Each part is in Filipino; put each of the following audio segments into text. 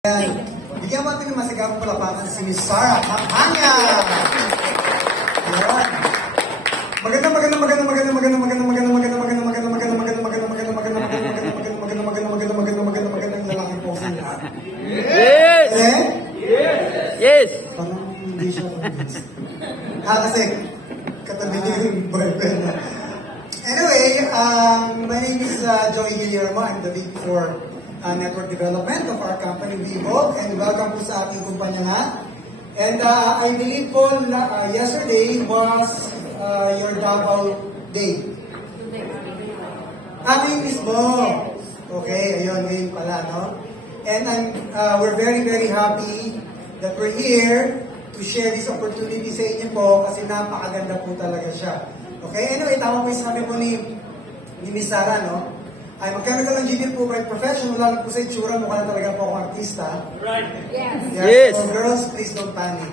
Ayan. Bigyan mo natin ng masigabong palapakan si Miss Sarah Pampanga. Ayan. Magandang lalaki po sila. Yes! Yes! Parang hindi siya convinced. Kasi katabi niya yung boyfriend niya. Anyway, my name is Joey Guillermo. I'm the VP for Network Development of our company, Vivo. And welcome po sa ating kumpanya nga. And I believe po yesterday was your Davao Day. Ngayon mismo. Okay, ayun, ngayon pala, no? And we're very, very happy that we're here to share this opportunity sa inyo po kasi napakaganda po talaga siya. Okay, anyway, tama po yung sinabi po ni Miss Sarah, no? I'm a chemical engineer po by profession. Wala lang po sa itsura, mukha na talaga po akong artista. Right. Yes. Yes. So girls, please don't panic.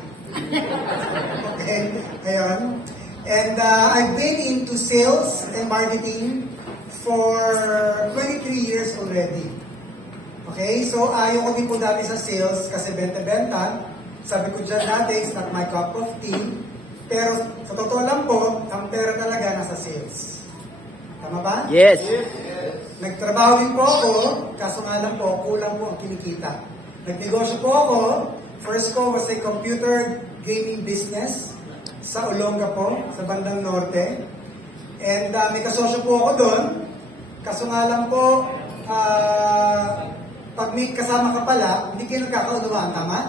Okay, ayun. And I've been into sales and marketing for 23 years already. Okay, so ayoko din po dati sa sales kasi benta-benta. Sabi ko dyan dati, it's not my cup of tea. Pero sa totoo lang po, ang pera talaga nasa sales. Tama ba? Yes. Nagtrabaho din po ako, kaso nga lang po, kulang po ang kinikita. Nagnegosyo po ako, first ko was a computer gaming business sa Olongapo, sa bandang norte. And may kasosyo po ako doon, kaso nga lang po, pag may kasama ka pala, hindi kayo nagkakaunawaan, tama?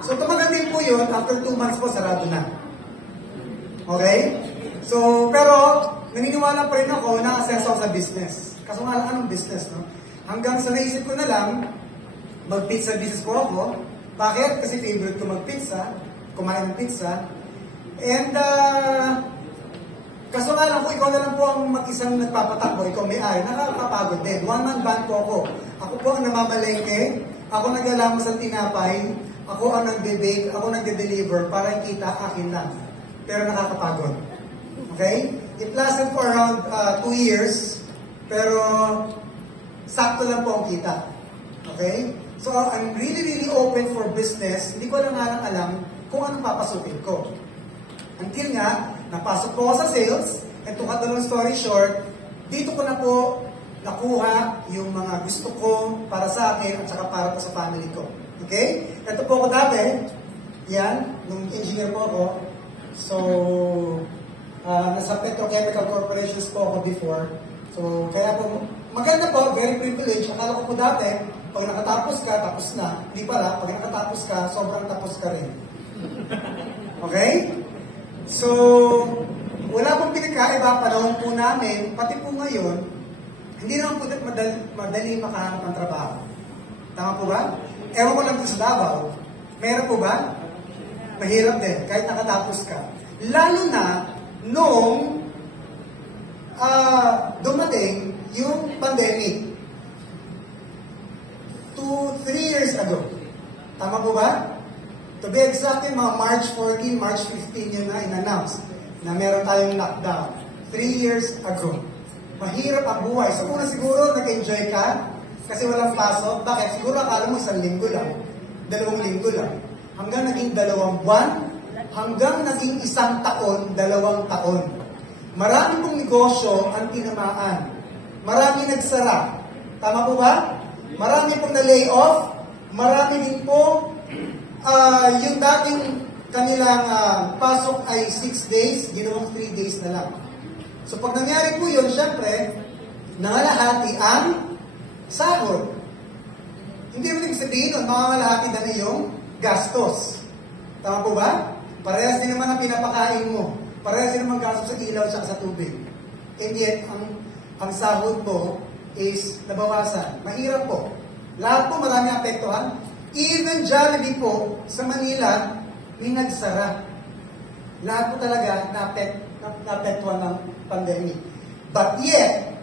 So tumagal din po yun, after 2 months po, sarado na. Okay? So, pero, naniniwala pa rin ako na assess ako sa business. Kaso nga lang, anong business, no? Hanggang sa naisip ko na lang, mag-pizza business po ako. Bakit? Kasi favorite ko mag-pizza, kumain ng pizza. And, kaso nga lang, kung ikaw na lang po ang mag-isang nagpapatakbo, ikaw may-ari, nakakapagod din. One-man band po ako. Ako po ang namamalengke, ako nag-alamos ng tinapay, ako ang nagbe-bake, ako nagde-deliver para kita akin lang. Pero nakakapagod. Okay? It lasted for around 2 years, pero sakto lang po ang kita. Okay? So, I'm really, really open for business. Hindi ko lang alam kung anong papasukin ko. Until nga, napasok po ako sa sales, and to cut the long story short, dito ko na po nakuha yung mga gusto ko para sa akin at saka para po sa family ko. Okay? Ito po ako dati, yan, nung engineer po ako. So, nasa Petrochemical Corporations po ako before. So, kaya po, maganda po, very privileged. Akala ko po dati, pag nakatapos ka, tapos na. Hindi pala, pag nakatapos ka, sobrang tapos ka rin. Okay? So, wala pong pinagkaiba, panahon po namin, pati po ngayon, hindi naman po madali makahanap ng trabaho. Tama po ba? Ewan ko lang po sa Davao, meron po ba? Mahirap din, kahit nakatapos ka. Lalo na, nung dumating yung pandemic 2-3 years ago. Tama po ba? To be exact, mga March 14, March 15 yun na in-announce na meron tayong lockdown. 3 years ago. Mahirap ang buhay. So kung siguro nag-enjoy ka kasi walang pasok, bakit? Siguro akala mo 1 linggo lang, 2 linggo lang. Hanggang naging 2 buwan, hanggang naging 1 taon, 2 taon. Marami pong negosyo ang tinamaan. Marami nagsara. Tama po ba? Marami pong na-lay off. Marami din po, yung dating kanilang pasok ay 6 days, ginawang 3 days na lang. So pag nangyari po yun, syempre, nangalahati ang sahod. Hindi mo ibig sabihin nun, mangangalahati na na yung gastos. Tama po ba? Parehas din naman ang pinapakain mo. Parehas din naman gastos sa ilaw at sa tubig. And yet, ang sahod po is nabawasan. Mahirap po. Lahat po marami apektuhan. Even Jollibee po sa Manila, may nagsara. Lahat po talaga naapektuhan ng pandemic. But yet,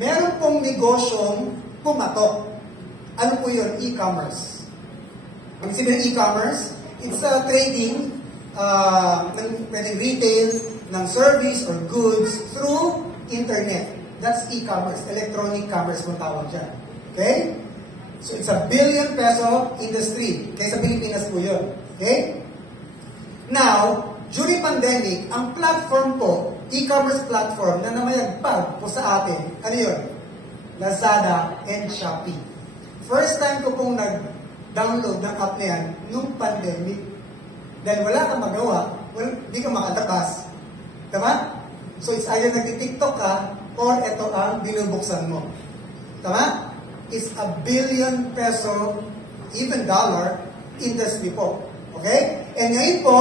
meron pong negosyong pumatok. Ano po yun? E-commerce. Ang sabihin ng e-commerce, it's a trading ng retail, ng service or goods through internet. That's e-commerce, electronic commerce kung tawag dyan. Okay? So it's a billion peso industry. Kaya sa Pilipinas po yun. Okay? Now, during pandemic, ang platform po, e-commerce platform na namayagpag po sa atin, ano yun? Lazada and Shopee. First time ko pong nag-download ng app na yan nung pandemic. Dahil wala kang magawa, hindi ka makalabas. Tama? So it's either nag-TikTok ka or ito ang binubuksan mo. Tama? It's a billion peso, even dollar, industry po. Okay? And ngayon po,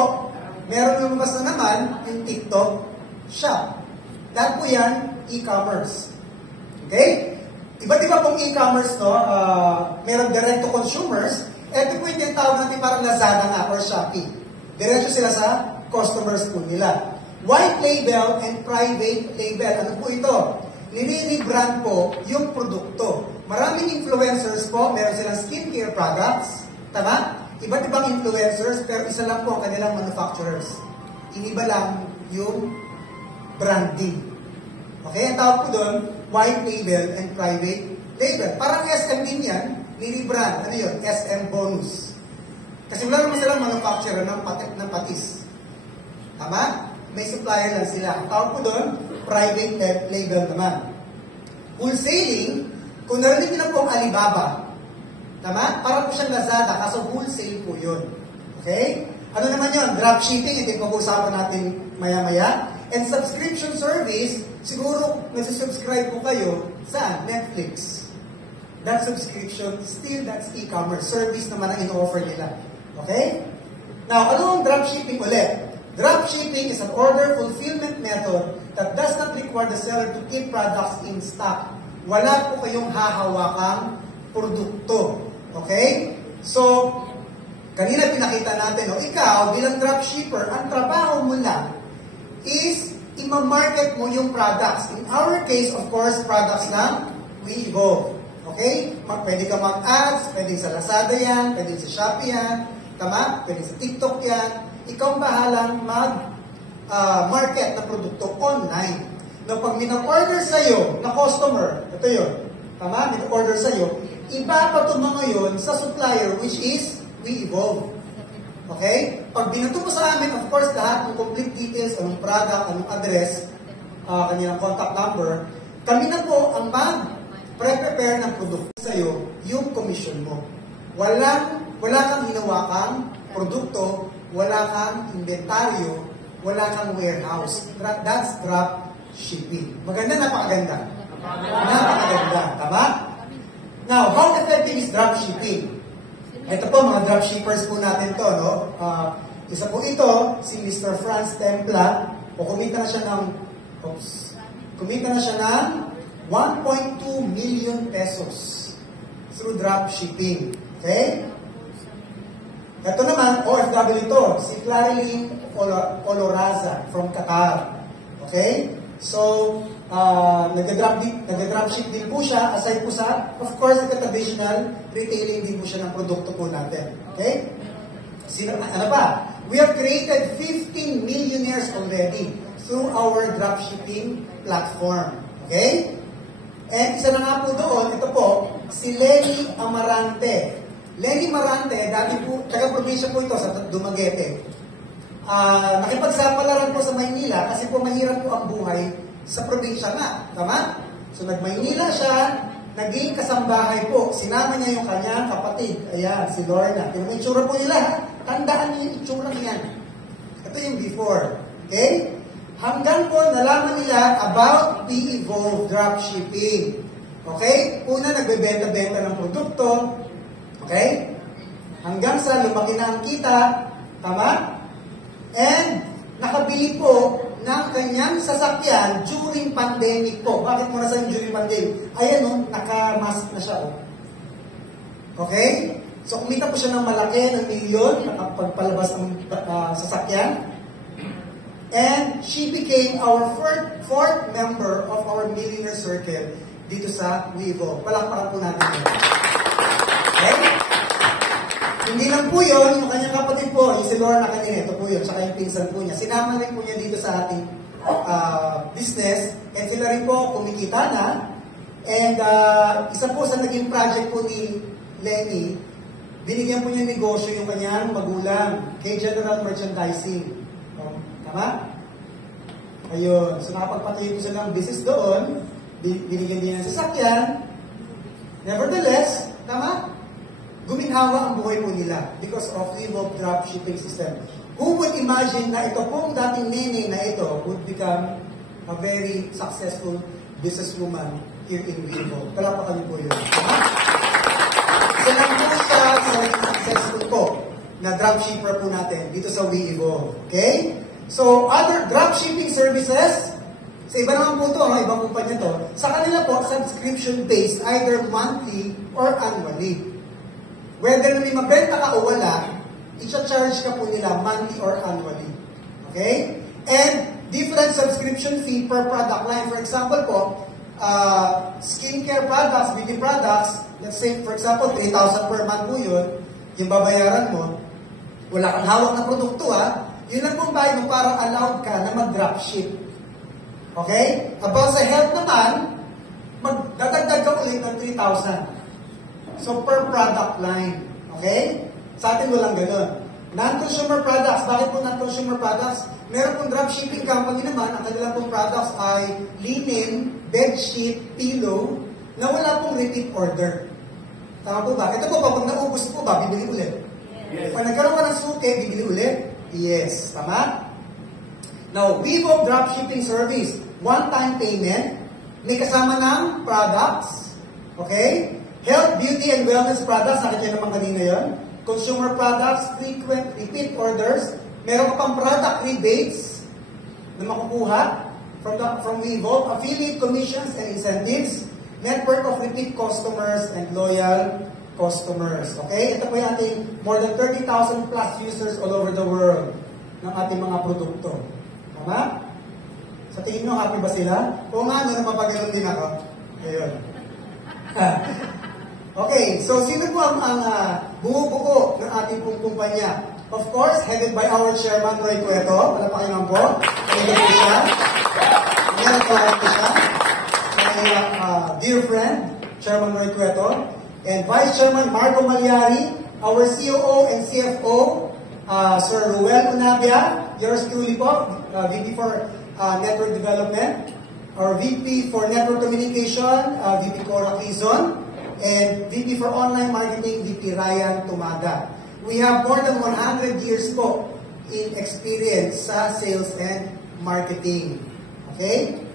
meron lumabas na naman yung TikTok Shop. Dahil po yan, e-commerce. Okay? Iba't iba pong e-commerce, no? Meron direct to consumers. Ito po yung tinatawag natin parang Lazada nga or Shopee. Diretso sila sa customers po nila. White label and private label. Ano po ito? Nini-rebrand po yung produkto. Maraming influencers po, meron silang skincare products. Tama? Iba't ibang influencers, pero isa lang po ang kanilang manufacturers. Iniba lang yung branding. Okay? Ang tawag po doon, white label and private label. Parang SM din yan, nini-brand. Ano yun? SM bonus. Kasi wala naman silang manufacturer ng patis. Tama? May supplier lang sila. Ang tawag po doon, private label naman. Wholesaling, kung narinig nyo na po ang Alibaba, tama? Para po siyang Lazada, kaso wholesale po yun. Okay? Ano naman yun? Dropshipping, ito yung pag-uusapan natin maya-maya. And subscription service, siguro nasa-subscribe po kayo sa Netflix. That subscription, still that's e-commerce. Service naman ang in-offer nila. Okay? Now, ano ang dropshipping ulit? Dropshipping is an order fulfillment method that does not require the seller to keep products in stock. Wala po kayong hahawakang produkto. Okay? So, kanina pinakita natin, ikaw bilang dropshipper, ang trabaho mo lang is i-market mo yung products. In our case, of course, products ng Weevo. Okay? Pwede ka mag-ads, pwede sa Lazada yan, pwede sa Shopee yan, tama? Pwede sa TikTok yan. Ikaw bahalang mag-market na produkto online. Now, pag minag-order sa'yo na customer, ito yun, tama? Minag-order sa'yo, ipapato mo ngayon sa supplier which is Weevo. Okay? Pag binato mo sa amin, of course, lahat ng complete details, anong product, anong address, kanilang contact number, kami na po ang mag-prepare ng produkto sa'yo, yung commission mo. Wala kang hinawakang produkto, wala kang inventaryo, wala kang warehouse. That's drop shipping. Maganda, napakaganda. Napakaganda. Tama? Now, how effective is drop shipping? Ito po, mga dropshippers po natin to, no? Isa po ito, si Mr. Franz Templa, kumita na siya ng 1.2 million pesos through dropshipping. Okay? Ito naman, OFW to, si Clarilyn Oloraza from Qatar. Okay? So, nag-dropship din po siya, aside po sa, of course, traditional retailing din po siya ng produkto po natin. Okay? Ano pa? We have created 15 millionaires already through our dropshipping platform. Okay? And isa na nga po doon, ito po, si Lenny Amarante. Lenny Amarante, dati po, taga-probinsya po ito sa Dumaguete. Nakipagsapalaran po sa Maynila kasi po mahirap po ang buhay sa probinsya nga. Tama? So nag-Maynila siya, naging kasambahay po. Sinama niya yung kanyang kapatid. Ayan, si Lorna. Yung itsura po nila. Tandaan niyo yung itsura niyan. Ito yung before. Okay? Hanggang po nalaman nila about Weevo dropshipping. Okay? Una, nagbebenta-benta ng produkto. Okay? Hanggang sa lumaki na ang kita. Tama? And nakabili po ng kanyang sasakyan during pandemic po. Bakit mo nasan during pandemic? Ayan o, naka-mask na siya o. Okay? So kumita po siya ng malaki, ng milyon, nakapagpalabas ng sasakyan. And she became our fourth member of our millionaire circle dito sa Weevo. Palakpakan po natin yun. Okay? Hindi lang po yun, yung kanyang kapatid po, yung si Lorna kanina, ito po yun, tsaka yung pinsan po niya. Sinama rin po niya dito sa ating business, and sila rin po kumikita na. And isa po sa naging project po ni Lenny, binigyan po niya negosyo yung kanyang magulang kay General Merchandising. Tama? Ayun. So nakapagpatuloy ko sila ng business doon. Binigyan din ng sasakyan. Nevertheless, tama? Guminhawa ang buhay po nila because of Wevoke dropshipping system. Who would imagine na ito pong dating nene na ito would become a very successful businesswoman here in Wevoke? Palapakan niyo po yun. So nandun siya sa successful po na dropshipper po natin dito sa Wevoke. Okay? So, other dropshipping services, sa iba naman po ito, ibang kumpanya to, sa kanila po, subscription-based, either monthly or annually. Whether may mabenta ka o wala, i-charge ka po nila monthly or annually. Okay? And different subscription fee per product line. For example po, skincare products, beauty products, let's say, for example, 3,000 per month po yun, yung babayaran mo, wala kang hawak na produkto yun lang pong bayad mo, parang allowed ka na mag-dropship. Okay? About sa health naman, magdadagdag ka ulit ng 3,000. So, per product line. Okay? Sa atin walang ganun. Non-consumer products. Bakit po non-consumer products? Meron pong dropshipping company naman, ang kanilang pong products ay linen, bedsheet, pillow, na wala pong repeat order. Tama po ba? Ito po, pag naubos po ba, bibili ulit. Yes. Pag nagkaroon ka ng suki, bibili ulit. Yes. Tama? Now, Wevoke dropshipping service. One-time payment. May kasama ng products. Okay? Health, beauty, and wellness products. Nakikita naman kanina yun. Consumer products, frequent repeat orders. Meron ka pang product rebates na makukuha from Wevoke. Affiliate commissions and incentives. Network of repeat customers and loyal customers. Okay? Ito po yung ating more than 30,000 plus users all over the world ng ating mga produkto. Tama? Sa tingin nyo, happy ba sila? Oo nga, napapaganon din ako. Ayun. Okay, so sino po ang bumubuo ng ating pong kumpanya? Of course, headed by our chairman, Roy Cueto. Palapakin lang po. Headed po siya. Meron po siya. Dear friend, Chairman Roy Cueto. And Vice Chairman Marco Malyari, our COO and CFO, Sir Ruel Unabia, yours truly po, VP for Network Development, our VP for Network Communication, VP Cora Quizon, and VP for Online Marketing, VP Ryan Tumaga. We have more than 100 years po in experience sa sales and marketing. Okay?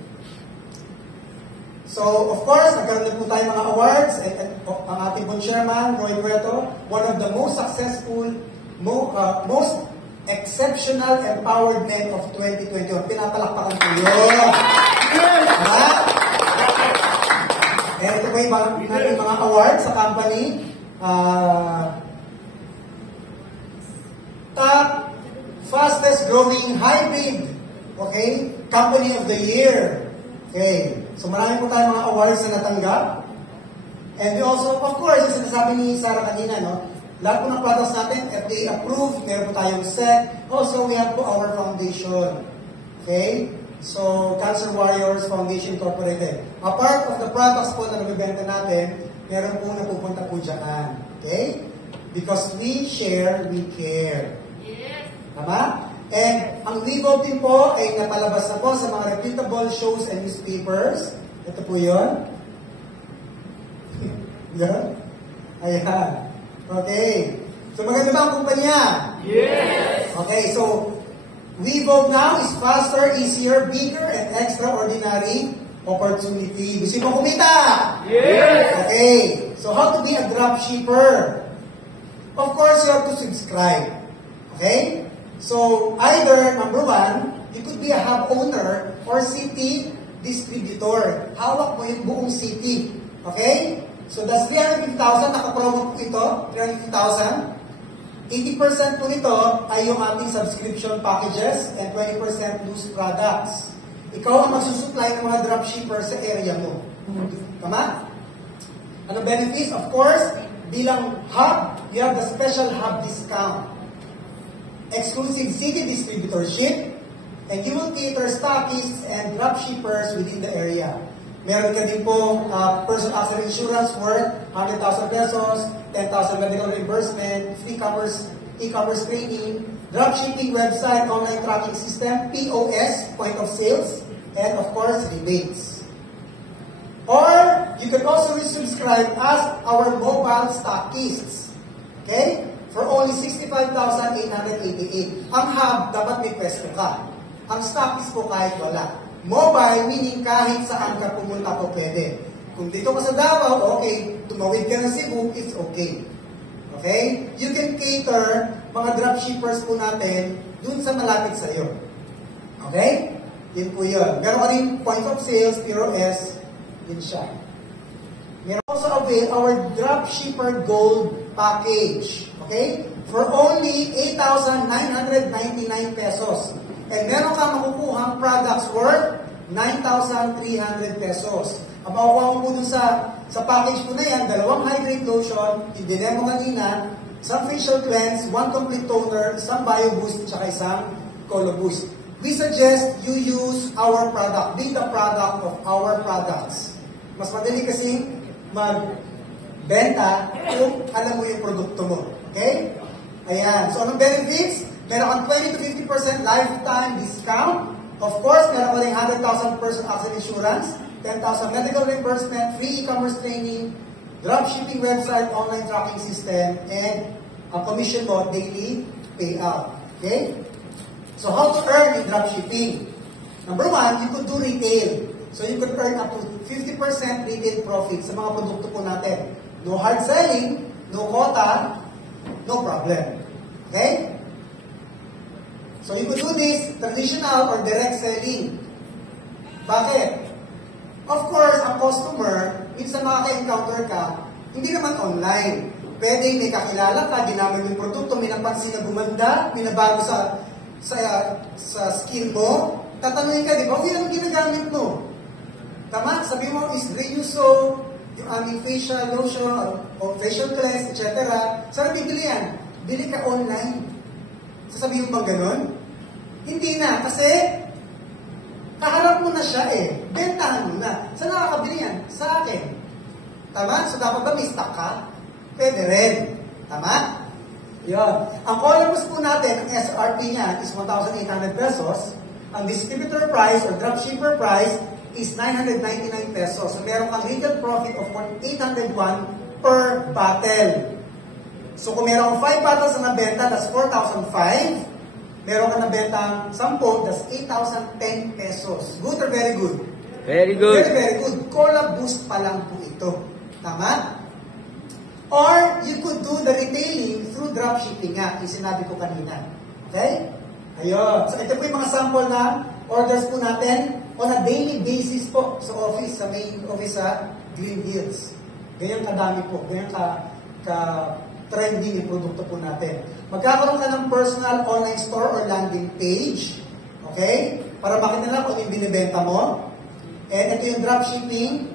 So, of course, nagkaroon din po tayo mga awards. Ang ating pong chairman, Roy Cueto, one of the most successful, most exceptional empowered men of 2021. Pinapalakpakan po yun. And ito po yung natin mga awards sa company. Top fastest growing hybrid, okay, company of the year. Okay. So marami po tayong mga awards na natanggap. And we also, of course, yung sinasabi ni Sarah kanina, no? Lahat po ng products natin, FDA approved, meron po tayong set. Also, we have po our foundation. Okay? So, Cancer Warriors Foundation Incorporated. A part of the products po na nabibenta natin, meron po napupunta po dyan. Okay? Because we share, we care. Yes. Tama? And ang Wevoke din po ay napalabas na po sa mga reputable shows and newspapers. Ito po yun. Yan. Ayan. Okay. So maganda ba ang kumpanya? Yes! Okay, so Wevoke now is faster, easier, bigger, and extraordinary opportunity. Gusto mo kumita? Yes! Okay. So how to be a dropshipper? Of course, you have to subscribe. Okay? So, either, number one, you could be a hub owner or city distributor. Hawak mo yung buong city. Okay? So, that's 350,000. Nakapromo po ito. 350,000. 80% po nito ay yung ating subscription packages and 20% loose products. Ikaw ang magsusupply ng mga dropshipper sa area mo. Tama? Ano benefits? Of course, bilang hub, you have the special hub discount. Exclusive city distributorship, and you will cater stockists and dropshippers within the area. Meron ka din po personal accident insurance worth 100,000 pesos, 10,000 medical reimbursement, free e-commerce training, dropshipping website, online tracking system, POS, point of sales, and of course, rebates. Or, you can also resubscribe as our mobile stockists. Okay? For only 65,888. Ang hub, dapat may pwesto ka. Ang stockist po kahit wala. Mobile, meaning kahit saan ka pumunta po pwede. Kung dito ka sa Davao, okay. Tumawid ka ng Cebu, it's okay. Okay? You can cater mga dropshippers po natin dun sa malapit sa iyo. Okay? Yun po yun. Meron ka rin point of sales, POS, yun siya. Meron also avail our dropshipper gold package. Okay? For only 8,999 pesos. And meron ka makukuhang products worth 9,300 pesos. Ang makukuha mo po dun sa package po na yan, 2 hydrate lotion, yung dinemo kanina, isang facial cleanse, 1 complete toner, isang bio boost, tsaka isang color boost. We suggest you use our product, be the product of our products. Mas madali kasi magbenta kung alam mo yung produkto mo. Okay? Ayan. So, anong benefits? Meron kang 20 to 50% lifetime discount. Of course, meron ka rin 100,000 person accident insurance, 10,000 medical reimbursement, free e-commerce training, dropshipping website, online tracking system, and ang commission mo, daily payout. Okay? So, how to earn in dropshipping? Number 1, you could do retail. So, you could earn up to 50% retail profit sa mga produkto po natin. No hard selling, no quota, no problem. Okay? So, you could do this traditional or direct selling. Bakit? Of course, ang customer, minsan makaka-encounter ka, hindi naman online. Pwede may kakilala ka, ginamit yung produkto, may napansin na gumanda, may nabago sa skin mo, tatanungin ka, di ba, anong ginagamit mo? Tama? Sabi mo, is Reuso, yung aming facial lotion, o facial cleanse, etc. Saan bibili yan? Bili ka online. Sasabihin mo bang ganun? Hindi na, kasi kaharap mo na siya eh. Bentahan mo na. Saan nakakabili yan? Sa akin. Tama? So dapat ba may stock ka? Pwede rin. Tama? Yun. Ang columns po natin, ang SRP niya is 1,800 pesos. Ang distributor price or dropshipper price is 999 pesos. So meron kang retail profit of 801 per bottle. So kung meron kang 5 bottles na nabenta, that's 4,005. Meron ka nabentang 10, that's 8,010 pesos. Good or very good? Very good. Very, very good. Cola boost pa lang po ito. Tama? Or you could do the retailing through dropshipping nga, yung sinabi ko kanina. Okay? Ayun. So ito po yung mga sample na orders po natin on a daily basis po sa office, sa main office sa Green Hills. Ganyan kadami po. Ganyan ka-trending yung produkto po natin. Magkakaroon ka ng personal online store or landing page. Okay? Para makita lang kung yung binibenta mo. And ito yung dropshipping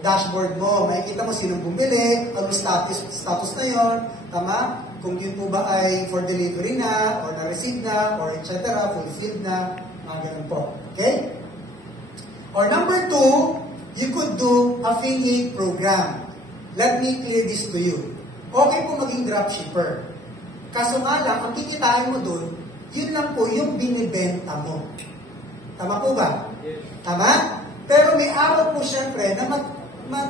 dashboard mo. Makikita mo sinong bumili, anong status na yon, tama? Kung yun po ba ay for delivery na, or na-receive na, or etc., fulfilled na, mga ganun po. Okay? Or number 2, you could do affiliate program. Let me clear this to you. Okay po maging dropshipper. Kaso nga lang, ang kikitain mo dun, yun lang po yung binibenta mo. Tama po ba? Yes. Tama? Pero may araw po syempre na matumal.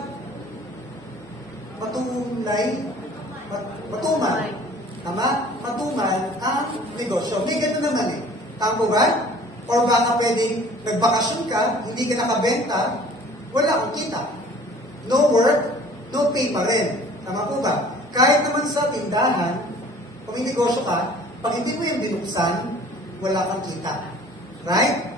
Tama? Matumal ang negosyo. May gano'n naman eh. Tama po ba? Or baka pwedeng nagbakasyon ka, hindi ka nakabenta, wala kang kita. No work, no pay pa rin. Tama po ba? Kahit naman sa tindahan, kung may negosyo ka, pag hindi mo yung binuksan, wala kang kita. Right?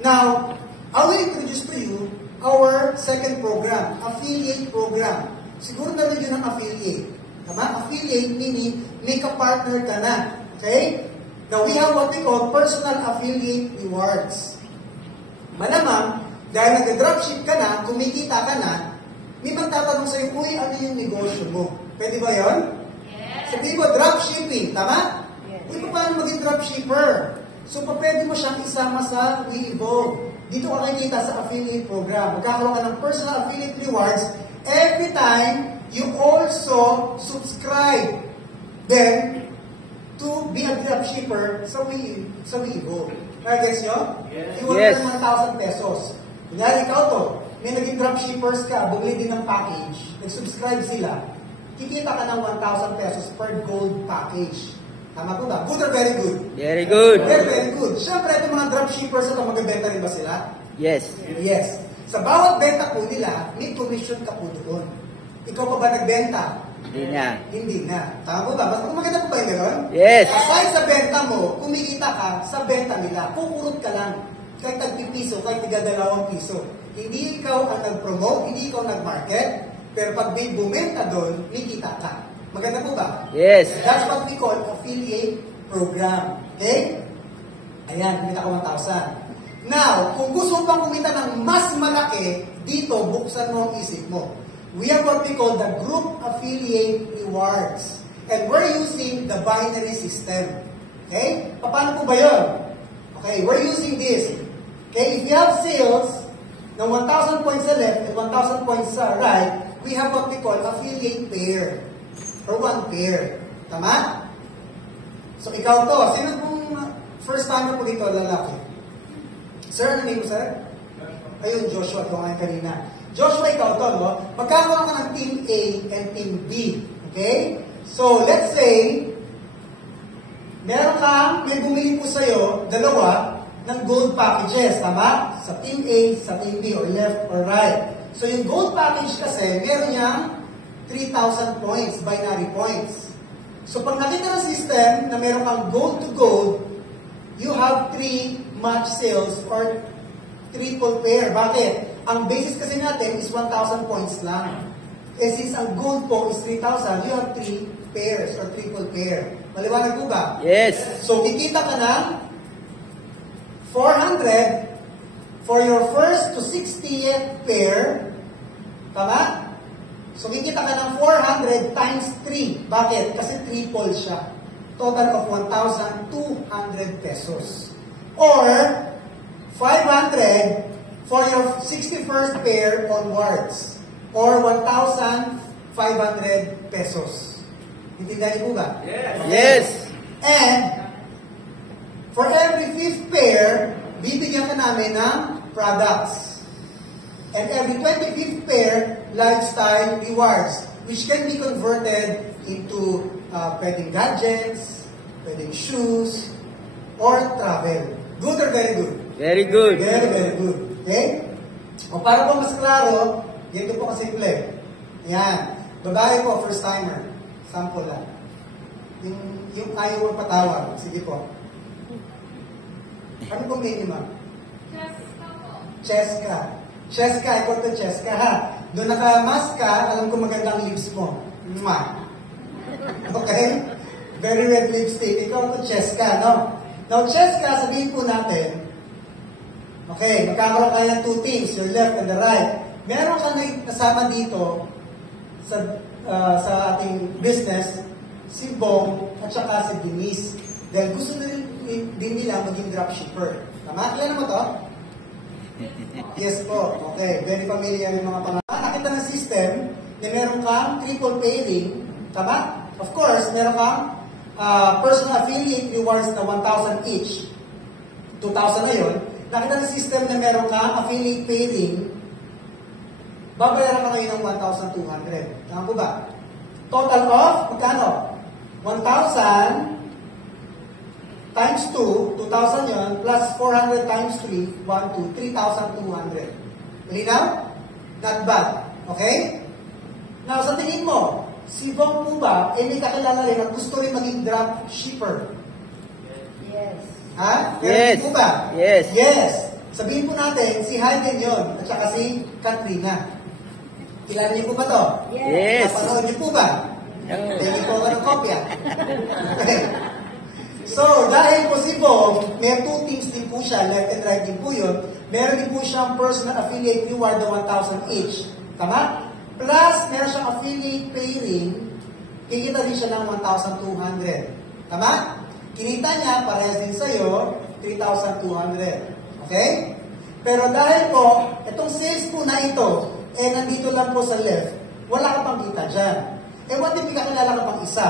Now, I will introduce to you our second program, affiliate program. Siguro naman yun ang affiliate. Tama? Affiliate meaning may ka-partner ka na. Okay? Now, we have what we call personal affiliate rewards. Malamang, dahil nag-dropship ka na, kumikita ka na, may magtatanong sa'yo, uy, ano yung negosyo mo? Pwede ba yun? Yes. Sabi mo, dropshipping. Tama? Yes. Uy, paano maging dropshipper? So, pwede mo siyang isama sa We Evolve. dito ka nakikita sa affiliate program. Magkakaroon ka ng personal affiliate rewards every time you also subscribe then to be a dropshipper sa Weibo. Kaya guys nyo? You will earn 1,000 pesos. Kunyari ikaw to, may naging dropshippers ka, bumili din ng package, nag-subscribe sila, kikita ka ng 1,000 pesos per gold package. Tama po ba? Good or very good? Very good. Very, very good. Siyempre, itong mga dropshippers ito, magbebenta rin ba sila? Yes. Yes. Sa bawat benta po nila, may commission ka po doon. Ikaw pa ba nagbenta? Hindi na. Hindi na. Tama po ba? Mas maganda po ba yung gano'n? Yes. Kahit sa benta mo, kumikita ka sa benta nila, kukurot ka lang. Kahit tag-piso, kahit tiga-2 piso. Hindi ikaw ang nag-promote, hindi ikaw nag-market, pero pag may bumenta doon, may kita ka. Maganda po ba? Yes. That's what we call affiliate program. Okay? Ayan, kumita ka 1,000. Now, kung gusto mo pang kumita ng mas malaki, dito, buksan mo ang isip mo. We have what we call the group affiliate rewards. And we're using the binary system. Okay? Paano po ba yun? Okay, we're using this. Okay, if you have sales ng 1,000 points sa left and 1,000 points sa right, we have what we call affiliate pair. Or one pair. Tama? So, ikaw to. Sino pong first timer po dito, lalaki? Sir, ano name mo, sir? Ayun, Joshua. Ito ngayon kanina. Joshua, ikaw to, no? Magkakaroon ka ng Team A and Team B. Okay? So, let's say, may bumili po sa'yo, dalawa, ng gold packages. Tama? Sa Team A, sa Team B, or left or right. So, yung gold package kasi, meron niyang 3,000 points, binary points. So, pag nakita ng system na meron kang gold to gold, you have 3 match sales or triple pair. Bakit? Ang basis kasi natin is 1,000 points lang. Eh, since ang gold po is 3,000, you have 3 pairs or triple pair. Maliwanag po ba? Yes. So, kikita ka ng 400 for your first to 60th pair. Tama? So, kikita ka ng 400 times 3. Bakit? Kasi triple siya. Total of 1,200 pesos. Or, 500 for your 61st pair onwards. Or 1,500 pesos. Intindihan niyo po ba? Yes. And, for every 5th pair, bibigyan ka namin ng products. And every 25th pair, lifestyle rewards, which can be converted into pwedeng gadgets, pwedeng shoes, or travel. Good or very good? Very good. Very, very good. Okay? O para po mas klaro, dito po kasimple. Yan. Babae po, first timer. Sample lang. Yung ayaw magpatawag. Sige po. Ano pong name niyo, ma'am? Cheska. Cheska, ikaw to Cheska, ha? Doon naka-mask ka, alam ko magandang lips mo. Mwah. Okay? Very red lipstick. Ikaw to Cheska, no? Now, Cheska, sabihin po natin, okay, magkakaroon kayo ng 2 teams, your left and the right. Meron ka kasama dito sa ating business, si Bong at saka si Denise. Dahil gusto na din nila maging dropshipper. Tama? Kailan mo to? Yes po. Okay. Very familiar yung mga pangalan. Nakita ng system na meron kang triple pairing. Tama? Of course, meron kang personal affiliate rewards na 1,000 each. 2,000 na yun. Nakita ng system na meron kang affiliate pairing, babayaran ka ngayon ng 1,200. Tama po ba? Total of, magkano? 1,000 times 2, 2,000 yun, plus 400 times 3, 1, 2, 3,200. Malinaw? Not bad. Okay? Now, sa tingin mo, si Bong po ba, may kakilala rin at gusto rin maging drop shipper? Yes. Ha? Yes. Po ba? Yes. Yes. Sabihin po natin, si Hayden yon at saka si Katrina. Kilala niyo po ba to? Yes. Napanood niyo po ba? No. Hindi po ka ng kopya. Okay. So, dahil po si Bong, may 2 teams din po siya, left and right din po yun, meron din po siyang personal affiliate reward na 1,000 each. Tama? Plus, meron siyang affiliate pairing, kikita din siya ng 1,200. Tama? Kinita niya, parehas din sa'yo, 3,200. Okay? Pero dahil po, itong sales po na ito, nandito lang po sa left, wala ka pang kita dyan. What if kakilala ka pang isa?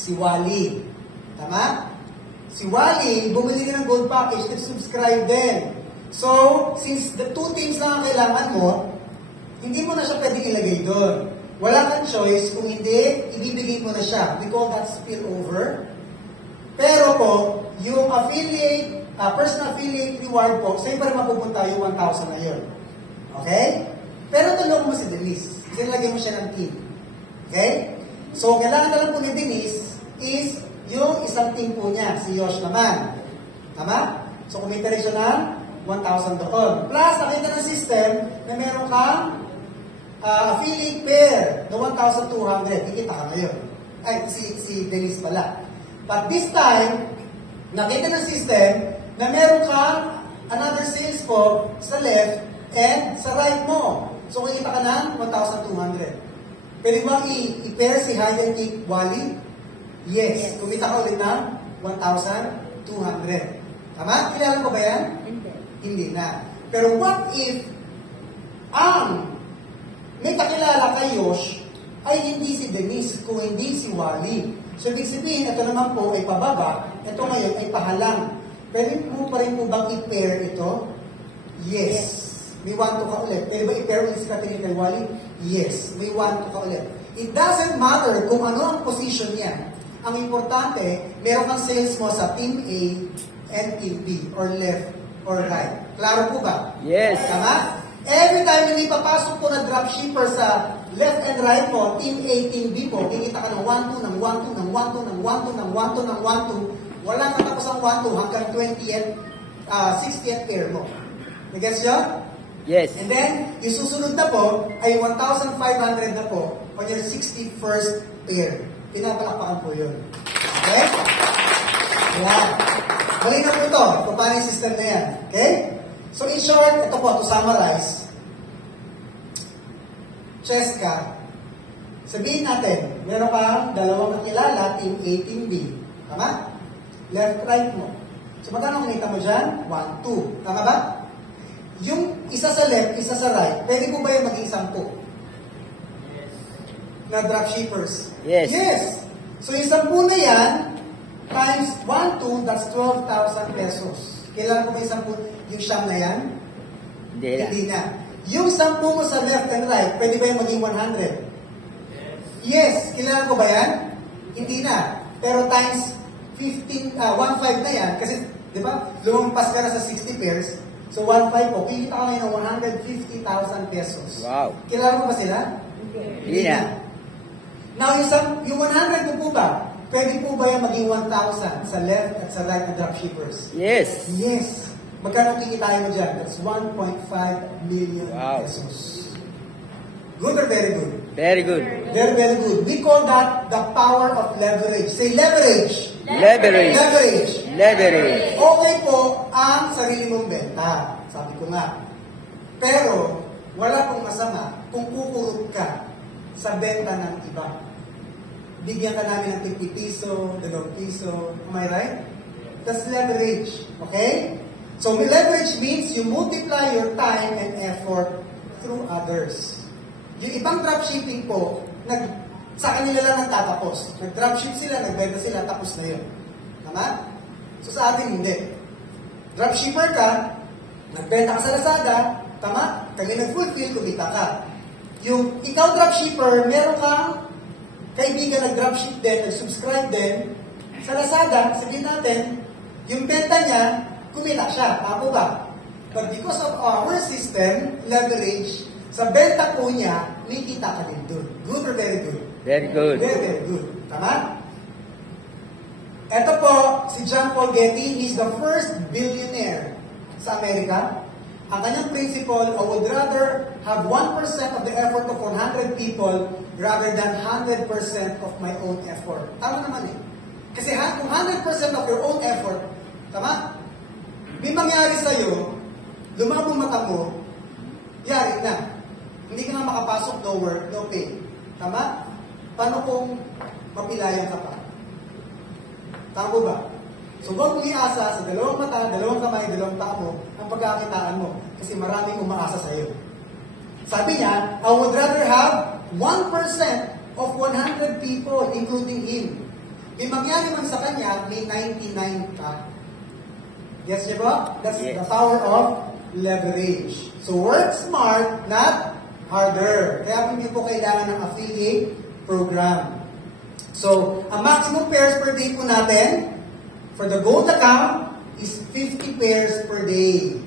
Si Wally. Tama? Si Wally, bumili ka ng gold package, subscribe din. So, since the 2 teams na ang kailangan mo, hindi mo na siya pwedeng ilagay doon. Wala kang choice, kung hindi, ibibigay mo na siya. We call that spillover. Pero po, yung affiliate, personal affiliate reward po, sa'yo pa rin mapupunta yung 1,000 na yun. Okay? Pero tulungan mo si Denise. Kasi lagyan mo siya ng team. Okay? So, kailangan na lang po ni Denise is yung isang team po niya, si Yosh naman. Tama? So, kumita rin siya ng 1,000 doon. Plus, nakita ng system na meron kang affiliate pair na 1,200. Kikita ka ngayon. Ay, si Denise pala. But this time, nakita ng system na meron kang another sales po sa left and sa right mo. So, kikita ka ng 1,200. Pwede mo i-pair si hide and seek Wally? Yes. Kumita ka ulit ng 1,200. Tama? Kilala ko ba yan? Hindi na. Pero what if may kakilala kay Yosh ay hindi si Denise, kung hindi si Wally. So, ibig sabihin, ito naman po ay pababa, ito ngayon ay pahalang. Pwede mo pa rin po bang i-pair ito? Yes. May 1 to ka ulit. Pwede ba i-pair ulit si Katrina kay Wally? Yes. May 1 to ka ulit. It doesn't matter kung ano ang position niya. Ang importante, meron kang sales mo sa Team A and Team B, or left or right. Klaro po ba? Yes. Tama? Every time hindi papasok po na dropshipper sa left and right mo, Team A, Team B po, kikita ka ng 1-2, ng 1-2, ng 1-2, ng 1-2, ng 1-2, ng 1-2. Wala kang tapos ang 1-2 hanggang 20th, 60th pair mo. Nag-gets nyo? Yes. And then, yung susunod na po, ay 1,500 na po on your 61st pair. Pinapalakpakan po yun. Okay? Ayan. Malinaw po ito. Kung paano yung system na yan. Okay? So, in short, ito po, to summarize. Chess ka. Sabihin natin, meron kang dalawang kakilala, Team A, Team B. Tama? Left, right mo. So, magkano kumita mo dyan? 1, 2. Tama ba? Yung isa sa left, isa sa right, pwede po ba yung maging 10? Na dropshippers? Yes. Yes. So, yung 10 na yan, times 1, 2, that's 12,000 pesos. Kailangan ko ba yung 10, yung siyam na yan? Hindi na. Hindi na. Yung 10 mo sa left and right, pwede ba yung maging 100? Yes. Kailangan ko ba yan? Hindi na. Pero times 1.5 na yan, kasi, di ba, lumampas ka na sa 60 pairs, so 1.5 po, kikita ka ngayon ng 150,000 pesos. Wow. Kailangan mo ba sila? Hindi na. Now, yung 100 po ba, pwede po ba yung maging 1,000 sa left at sa right na dropshippers? Yes. Yes. Magkano kikitain mo dyan? That's 1.5 million pesos. Good or very good? Very good. Very, very good. We call that the power of leverage. Say leverage. Leverage. Leverage. Leverage. Okay po ang sarili mong benta. Sabi ko nga. Pero, wala pong masama kung kukurot ka sa benta ng iba. Bigyan ka namin ng 50 piso, 2 piso. Am I right? That's leverage. Okay? So, leverage means you multiply your time and effort through others. Yung ibang dropshipping po, sa kanila lang nagtatapos. Nag-dropship sila, nagbenta sila, tapos na yun. Tama? So, sa atin hindi. Dropshipper ka, nagbenta ka sa Lazada, tama? Kaya nag-fulfill, kumita ka. Yung ikaw dropshipper, meron kang kaibigan nag-dropship din, nag-subscribe din, sa Lazada, sabihin natin, yung benta niya, kumita siya. Tama ba? But because of our system, leverage, sa benta po niya, may kita ka din doon. Good or very good? Very good. Very, very good. Tama? Ito po, si John Paul Getty, he's the first billionaire sa Amerika. Ang kanyang principle, I would rather have 1% of the effort of 100 people rather than 100% of my own effort. Tama naman eh. Kasi kung 100% of your own effort, tama? May mangyari sa'yo, lumabong mata mo, yari na. Hindi ka na makapasok, no work, no pay. Tama? Paano kung mapilayan ka pa? Tama ba? So huwag mong iasa sa dalawang mata, dalawang kamay, dalawang paa mo ang pagkakitaan mo kasi maraming umaasa sa iyo. Sabi niya, I would rather have 1% of 100 people, including him. May mangyari man sa kanya, may 99 ka. Yes, di ba? That's Yes. the power of leverage. So work smart, not harder. Kaya hindi po kailangan ng affiliate program. So, ang maximum pairs per day po natin, for the gold account, is 50 pairs per day.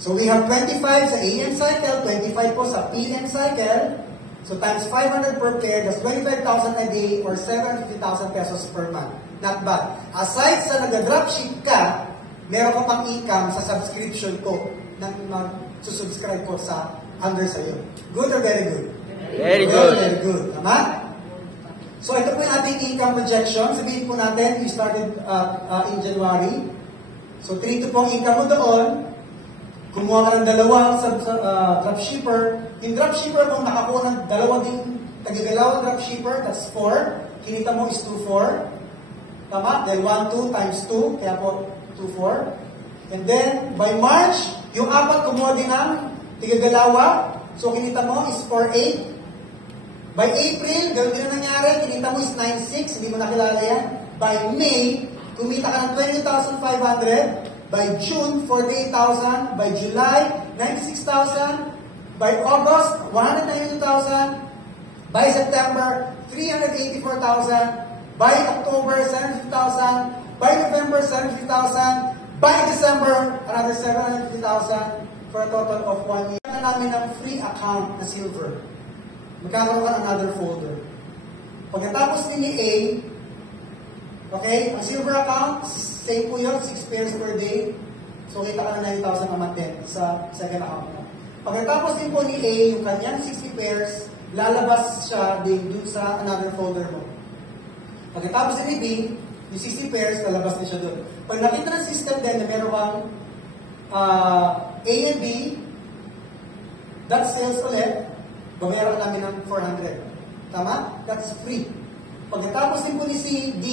So, we have 25 sa AM cycle, 25 po sa PM cycle. So, times 500 per pair, that's 25,000 a day or 750,000 pesos per month. Not bad. Aside sa nag-dropship ka, meron ka pang income sa subscription ko na mag-subscribe ko sa under sa'yo. Good or very good? Very good. Very good. Tama? So, ito po yung ating income projection. Sabihin po natin, we started in January. So, 3 po ang income mo doon. Kumuha ka ng dalawang dropshipper. Yung dropshipper mo, nakakuha ng dalawa ding tagigalawang dropshipper, that's 4. Kinita mo is 2,4. Tama? Then 1, 2 times 2, kaya po 2,4. And then, by March, yung 4 kumuha din ng tigagalawa. So, kinita mo is 4,8. By April, gano'n din na nangyari, kinita mo is 9,6, hindi mo nakilala yan. By May, kumita ka ng 20,500. By June, 48,000. By July, 96,000. By August, 192,000. By September, 384,000. By October, 70,000. By November, 70,000. By December, another 750,000 for a total of 1 year. Na namin ng free account na silver. Magkakaroon ka ng another folder. Pagkatapos din ni A, okay, ang silver account, same po yun, 6 pairs per day. So, kita ka ng 9,000 a month din sa second account mo. Pagkatapos din po ni A, yung kanyang 60 pairs, lalabas siya din dun sa another folder mo. Pagkatapos din ni B, yung 60 pairs, lalabas din siya dun. Pag nakita ng system din na meron kang A and B, that sales ulit, babayaran namin ng 400. Tama? That's free. Pagkatapos din po ni C, D,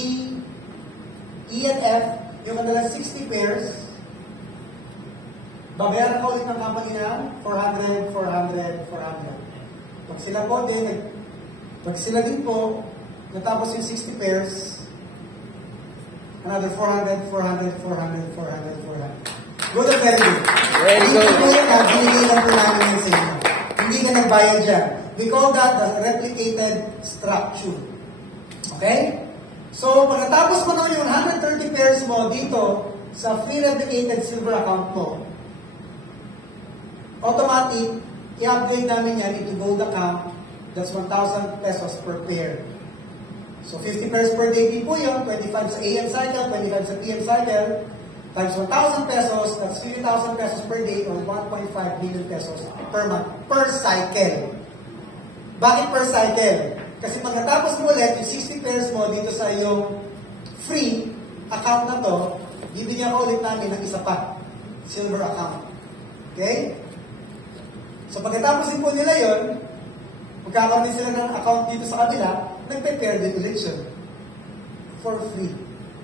E, and F, yung kanilang 60 pairs, babayaran ka ulit ng company ng 400, 400, 400. Pag sila din po, natapos yung 60 pairs, another 400, 400, 400, 400, 400. Good or very good? Very good. Hindi po yan, binigay lang po namin yan sa inyo. Hindi ka nagbayad dyan. We call that the replicated structure. Okay? So, pagkatapos mo na yung 130 pairs mo dito sa free replicated silver account mo, automatic, i-upgrade namin yan into gold account. That's 1,000 pesos per pair. So, 50 pairs per day din po yun. 25 sa AM cycle, 25 sa PM cycle. Times 1,000 pesos, that's 3,000 pesos per day or 1.5 million pesos per month, per cycle. Bakit per cycle? Kasi pag natapos mo ulit, yung 60 pairs mo dito sa iyong free account na to, bibigyan ko ulit namin ng isa pa, silver account. Okay? So pagkatapos din po nila yun, magkakaroon din sila ng account dito sa kabila, nagpe-pair din ulit siya. For free.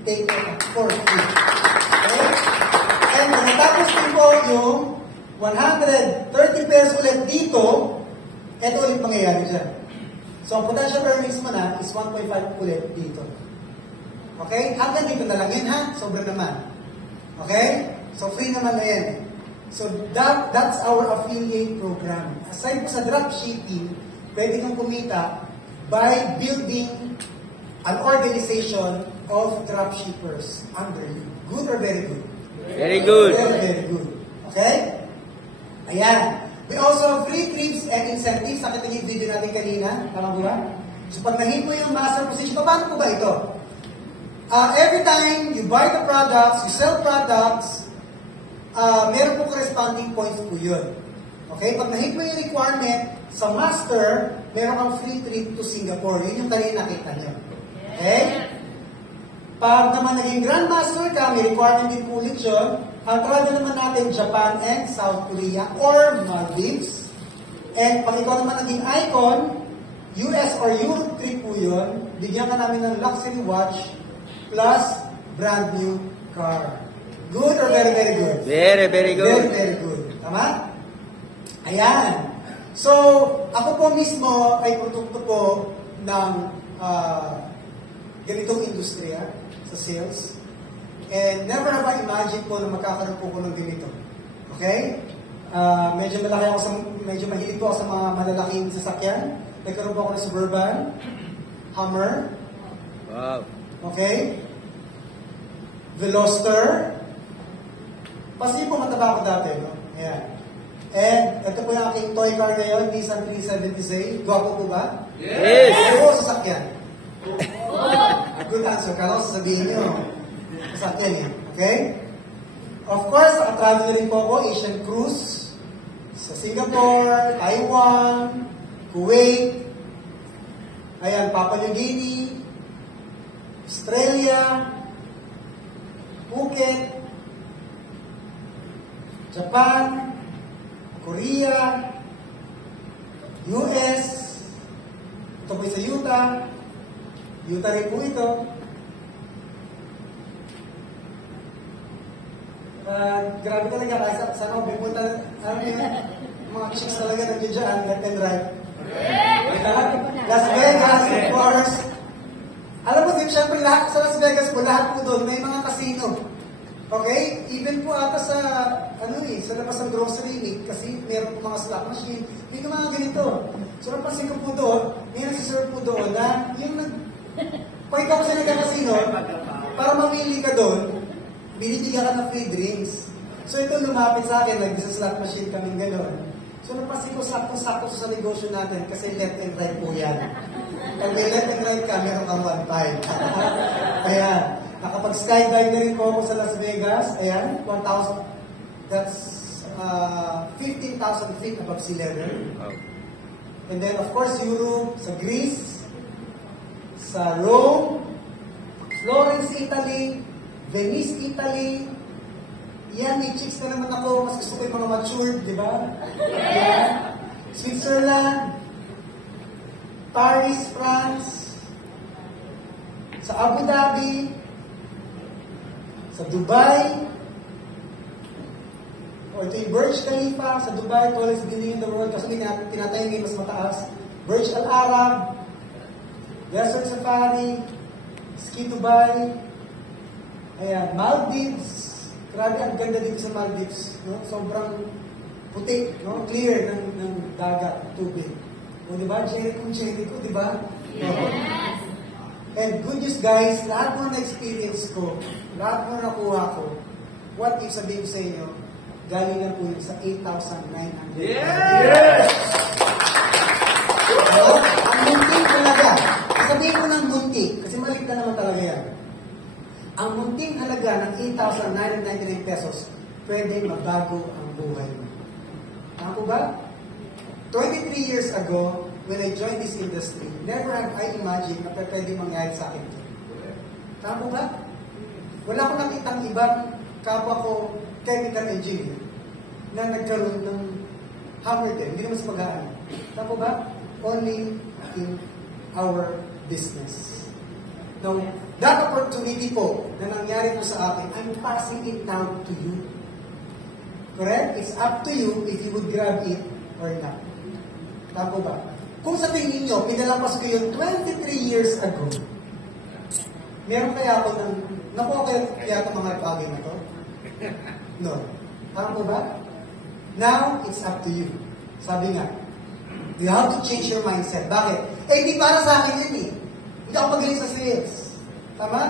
Take it for free. Okay? And pagkatapos din po yung 130 pairs ulit dito, ito ulit mangyayari dyan. So, ang potential earnings mo na is 1.5 ulit dito. Okay? Hanggang dito na lang yun, ha? Sobra naman. Okay? So, free naman na yan. So, that's our affiliate program. Aside po sa dropshipping, pwede kang kumita by building an organization of dropshippers under you. Good or very good? Very good. Very, very good. Okay? Ayan. We also have free trips and incentives. Nakita niyo yung video natin kanina. Tama ba? So pag nahit mo yung master position, paano po ba ito? Every time you buy the products, you sell products, meron po corresponding points po yun. Okay? Pag nahit mo yung requirement sa master, meron kang free trip to Singapore. Yun yung kanina nakita niyo. Okay? Pag naman naging grandmaster ka, may requirement din po ulit yun. Ang travel naman natin, Japan and South Korea or Maldives. And pag ikaw naman naging icon, US or Europe trip po yun, bigyan ka namin ng luxury watch plus brand new car. Good or very, very good? Very, very good. Very, very good. Tama? Ayan. So, ako po mismo ay produkto po ng ganitong industriya sa sales. And never have I imagined po na magkakaroon po ko ng ganito. Okay? Medyo mahilig po ako sa mga malalaking sasakyan. Nagkaroon po ako ng Suburban, Hummer, Wow. okay? Veloster. Pasti po mataba ako dati, no? Ayan. And ito po yung aking toy car ngayon, Nissan 370Z. Gwapo po ba? Yes! Ano sasakyan? A good answer. Kala ko sasabihin nyo. Sasakyan yan. Okay? Of course, nakatravel na rin po ako, Asian cruise. Sa Singapore, Taiwan, Kuwait, ayan, Papua New Guinea, Australia, Phuket, Japan, Korea, US, ito po sa Utah, Utah rin po ito. Grabe talaga, kasi sana ako bipunta, mga chicks talaga nandiyan dyan, left and right. Las Vegas, of course. Alam mo, siyempre lahat sa Las Vegas po, lahat po doon, may mga casino. Okay? Even po ata sa, sa labas ng grocery meat, kasi meron po mga slot machine, may mga ganito. So, napansin ko po doon, may nagsiserve po doon na, pag ikaw kasi nagka-casino, para mamili ka doon, binibigyan ka ng free drinks. So, ito lumapit sa akin, nag-business slot machine kaming gano'n. So, napansin ko, sakto-sakto sa negosyo natin, kasi left and right po yan. Pag may left and right ka, meron kang one time. Ayan. Nakapag-skydive na rin po ako sa Las Vegas. Ayan, 1,000. That's 15,000 feet above sea level. Wow. And then, of course, Europe, sa Greece, sa Rome, Florence, Italy, Venice, Italy. Yan, may chicks na naman ako. Mas gusto ko yung mga matured, di ba? Yeah. Switzerland, Paris, France, sa Abu Dhabi, sa Dubai, ito yung Burj Khalifa, sa Dubai, tallest building in the world, kasi tinatayo ngayon mas mataas. Burj Al Arab, Desert Safari, Ski Dubai, ayan, Maldives. Grabe, ang ganda dito sa Maldives. No? Sobrang puti, no? Clear ng dagat, tubig. O diba, Jericho, diba? Yes! And good news guys, lahat mo na-experience ko, lahat mo nakuha ko, what if sabihin ko sa inyo, galing na po yun sa 8,900. Yes! So, ang munting talaga, sabihin ko ng munti, kasi maliit na naman talaga yan. Ang munting halaga ng 8,999 pesos, pwede mabago ang buhay mo. Tama po ba? 23 years ago, when I joined this industry, never have I imagined na pwede mangyari sa akin ito. Tama po ba? Wala akong nakitang ibang kapwa ko chemical engineer na nagkaroon ng hammer din. Hindi naman sa pag-aaral. Tama po ba? Only in our business. Now, that opportunity po na nangyari po sa akin, I'm passing it down to you. Correct? It's up to you if you would grab it or not. Tama po ba? Kung sa tingin nyo, pinalapas ko yun 23 years ago, meron kaya ako ng, nakuha kaya itong mga bagay na to? No. Tama po ba? Now, it's up to you. Sabi nga, you have to change your mindset. Bakit? Hindi para sa akin yun eh. Hindi ako magaling sa sales. Tama?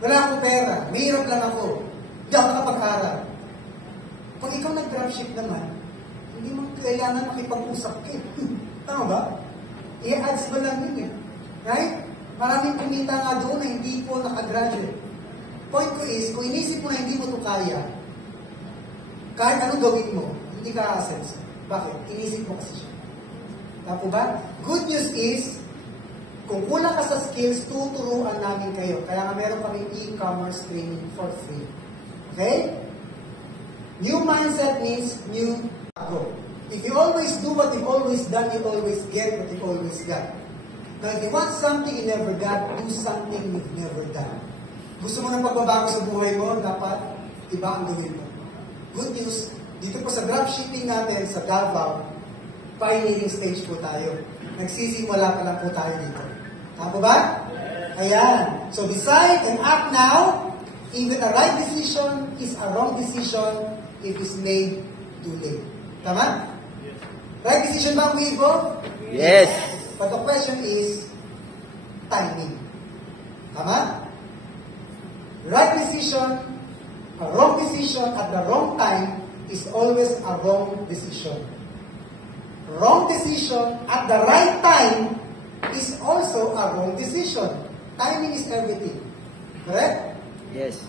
Wala akong pera. Mahirap lang ako. Hindi ako nakapag-aral. Pag ikaw nag-dropship naman, hindi mo kailangan makipag-usap ka eh. Tama ba? I-ads ba lang yun eh? Right? Maraming kumita nga doon na hindi po nakagraduate. Point ko is, kung inisip mo na hindi mo ito kaya, kahit anong gawin mo, hindi ka assets. Bakit? Inisip mo kasi siya. Tama po ba? Good news is, kung kulang ka sa skills, tuturuan namin kayo. Kaya nga meron kami e-commerce training for free. Okay? New mindset means new go. If you always do what you've always done, you always get what you've always got. Now, if you want something you never got, do something you've never done. Gusto mo ng pagbabago sa buhay mo, dapat iba ang gawin mo. Good news, dito po sa dropshipping natin sa Davao, pioneering stage po tayo. Nagsisimula pa lang po tayo dito. Tama po ba? Ayan. So decide and act now. Even a right decision is a wrong decision if it's made too late. Tama? Right decision ba ang Weevo? Yes. But the question is, timing. Tama? Right decision, a wrong decision at the wrong time is always a wrong decision. Wrong decision at the right time is also a wrong decision. Timing is everything. Correct? Yes.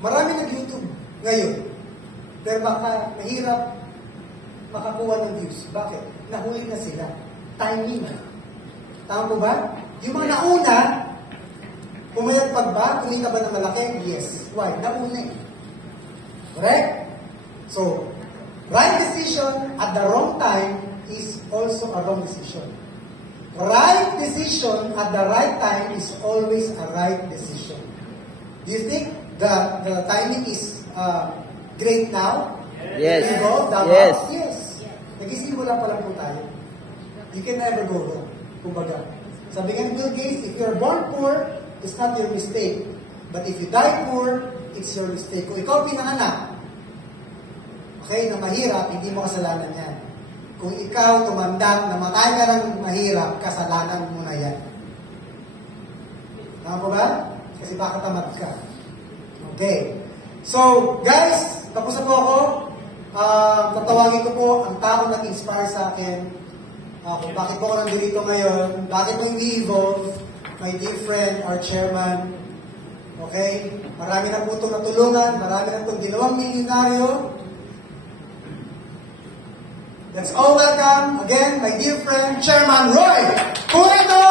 Marami nag-YouTube ngayon. Pero baka mahirap makakuha ng views. Bakit? Nahuli na sila. Timing. Tama po ba? Yung mga nauna, pumayagpag ba? Kumita ba ng malaki? Yes. Why? Nauna eh. Correct? So, right decision at the wrong time is also a wrong decision. Right decision at the right time is always a right decision. Do you think the timing is great now? Yes. Yes. Yes. Yes. Nag-isimula pa lang po tayo. You can never go wrong. Kumbaga, sabi nga ni Bill Gates, if you're born poor, it's not your mistake. But if you die poor, it's your mistake. Kung ikaw pinanganak, okay, na mahirap, hindi mo kasalanan yan. Kung ikaw tumanda, namatay ka ng mahirap, kasalanan mo na yan. Tama po ba? Kasi baka tamad ka. Okay. So, guys, tapos na po ako. Tatawagin ko po ang tao na inspire sa akin. Kung bakit po ako nandito ngayon, bakit po i-evolve, my dear friend, our chairman. Okay? Marami na po itong natulungan, marami na itong ginawang milyonaryo. Let's all welcome again my dear friend, Chairman Roy Purito!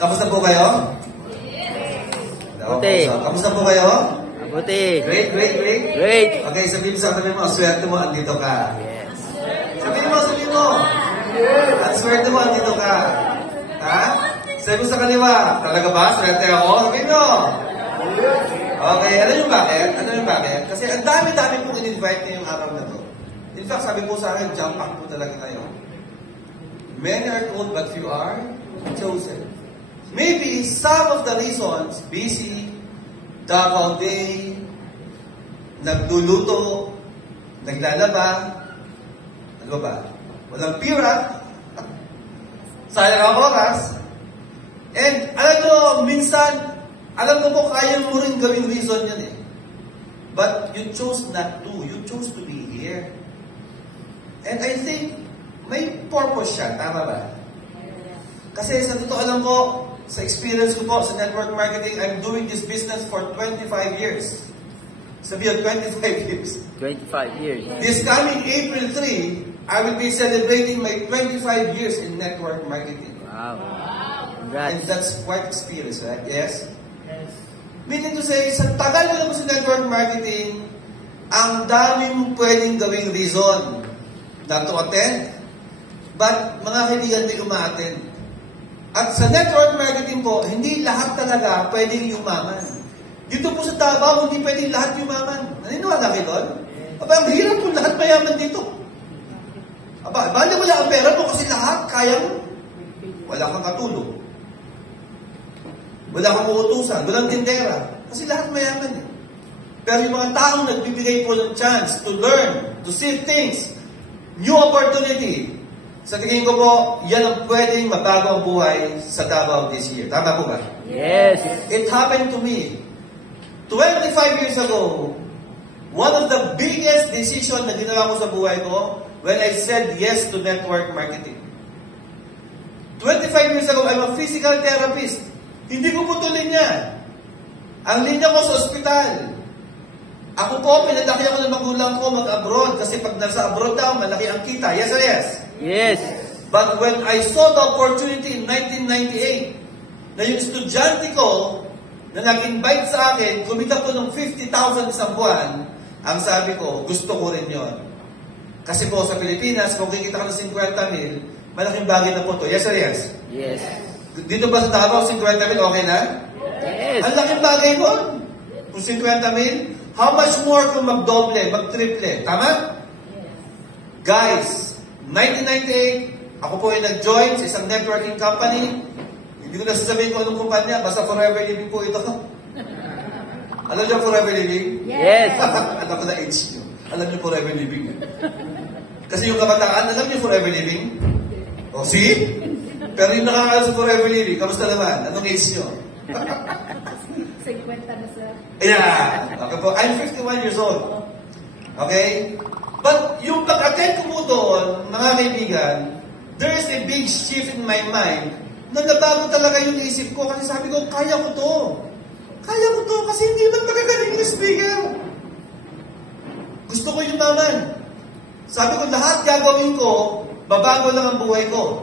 Kamusta po kayo? Mabuti. Kamusta po kayo? Mabuti. Great. Great. Okay, sabihin mo, ang swerte mo, andito ka. Yes. Sabihin mo. Ang swerte mo, andito ka. Ha? Sabihin mo sa kaliwa, talaga ba? Swerte ako? Sabihin mo. Okay, alam niyo bakit? Kasi ang dami-dami pong in-invite ngayong araw na to. In fact, sabi po sa akin, jump pack po talaga ngayon. Many are called, but few are chosen. Maybe some of the reasons, busy, Davao Day, nagluluto, naglalaba, ano ba? Walang pira, sayang ang oras, and alam mo, minsan, alam ko po, kaya mo rin gawing reason yun eh. But you chose not to. You chose to be here. And I think, may purpose siya, tama ba? Kasi sa totoo lang po, sa experience ko po sa network marketing, I'm doing this business for 25 years. Sabihin, 25 years. 25 years. This coming April 3, I will be celebrating my 25 years in network marketing. Wow. And Congrats. that's quite experience, right? Yes? Meaning to say, sa tagal ko na po sa network marketing, ang dami mong pwedeng gawing reason not to attend, but mga kaibigan may umaattend. At sa network marketing po, hindi lahat talaga pwedeng yumaman. Dito po sa Davao, hindi pwedeng lahat yumaman. Naniniwala kayo doon? Aba, ang hirap po lahat mayaman dito. Aba, bali mo lang ang pera mo kasi lahat kaya mo. Wala kang katulong. Wala kang uutusan. Walang tindera. Kasi lahat mayaman eh. Pero yung mga taong nagbibigay po ng chance to learn, to see things, new opportunity, sa tingin ko po, yan ang pwedeng mabago ang buhay sa Davao this year. Tama po ba? Yes. It happened to me. 25 years ago, one of the biggest decisions na ginawa ko sa buhay ko when I said yes to network marketing. 25 years ago, I'm a physical therapist. Hindi ko po ito linya. Ang linya ko sa ospital. Ako po, pinalaki ako ng magulang ko mag-abroad kasi pag nasa abroad daw, malaki ang kita. Yes or yes? Yes. But when I saw the opportunity in 1998, na yung estudyante ko na nag-invite sa akin, kumita ko ng 50,000 sa buwan, ang sabi ko, gusto ko rin yon. Kasi po sa Pilipinas, kung kikita ka ng 50,000, malaking bagay na po to. Yes or yes? Yes. Dito ba sa Davao, 50,000, okay na? Yes. Ang laking bagay mo. Kung 50,000, how much more kung mag-doble, mag-triple? Tama? Guys, 1998, ako po ay nag-join sa isang networking company. Hindi ko nasasabihin kung anong kumpanya, basta Forever Living po ito. Alam niyo Forever Living? Yes. Alam ko na age niyo. Alam niyo Forever Living. Kasi yung kabataan, alam niyo Forever Living? O, see? Pero yung nakakaalam sa Forever Living, kamusta naman? Anong age niyo? 50 na sir. Yeah. Okay po. I'm 51 years old. Okay? But yung pag-attend ko po doon, mga kaibigan, there is a big shift in my mind na nabago talaga yung isip ko kasi sabi ko, kaya ko to. Kaya ko to kasi hindi man magagaling yung speaker. Gusto ko yumaman. Sabi ko, lahat gagawin ko, babago lang ang buhay ko.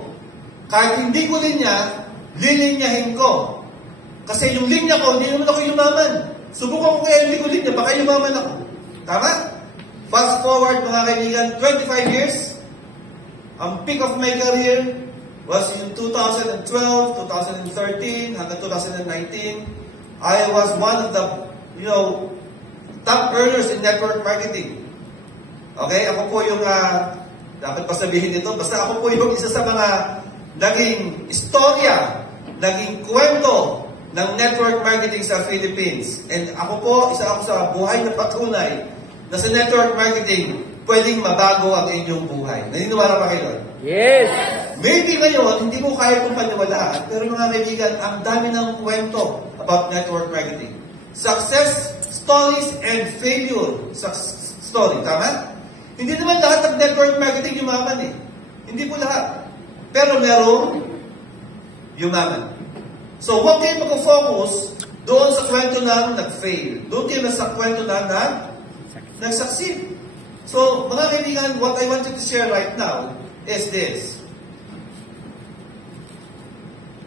Kahit hindi ko linya, lilinyahin ko. Kasi yung linya ko, hindi naman ako yumaman. Subukan ko kaya hindi ko linya, baka yumaman ako. Tama? Fast forward mga kaibigan, 25 years, ang peak of my career was in 2012, 2013, hanggang 2019. I was one of the, top earners in network marketing. Okay? Ako po yung, dapat pa sabihin ito, basta ako po yung isa sa mga naging istorya, naging kwento ng network marketing sa Philippines. And ako po, isa ako sa buhay na patunay na sa network marketing, pwedeng mabago ang inyong buhay. Naniniwala pa kayo? Yes. Maybe ngayon, hindi ko kaya itong paniwalaan, pero mga kaibigan, ang dami ng kwento about network marketing. Success stories and failure story. Tama? Hindi naman lahat ng network marketing yumaman eh. Hindi po lahat. Pero merong yumaman. So, huwag kayo mag-focus doon sa kwento na nag-fail. Doon kayo sa kwento na nag-succeed. So, mga kaibigan, what I want you to share right now is this.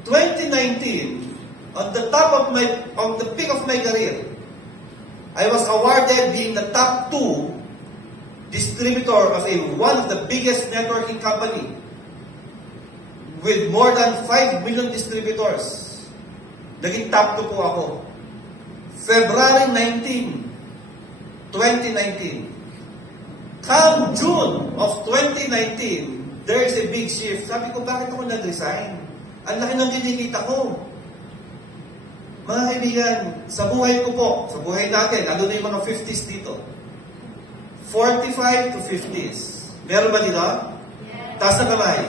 2019, on the peak of my career, I was awarded being the top 2 distributor of one of the biggest networking company with more than 5 million distributors. Naging top 2 po ako. February 19, 2019. Come June of 2019, there is a big shift. Sabi ko, bakit ako nag-resign? Ang laki ng kinikita ko. Mga kaibigan, sa buhay ko po, sa buhay natin, ano na yung mga 50s dito? 45 to 50s. Meron ba dito? Yes. Taas na kamay.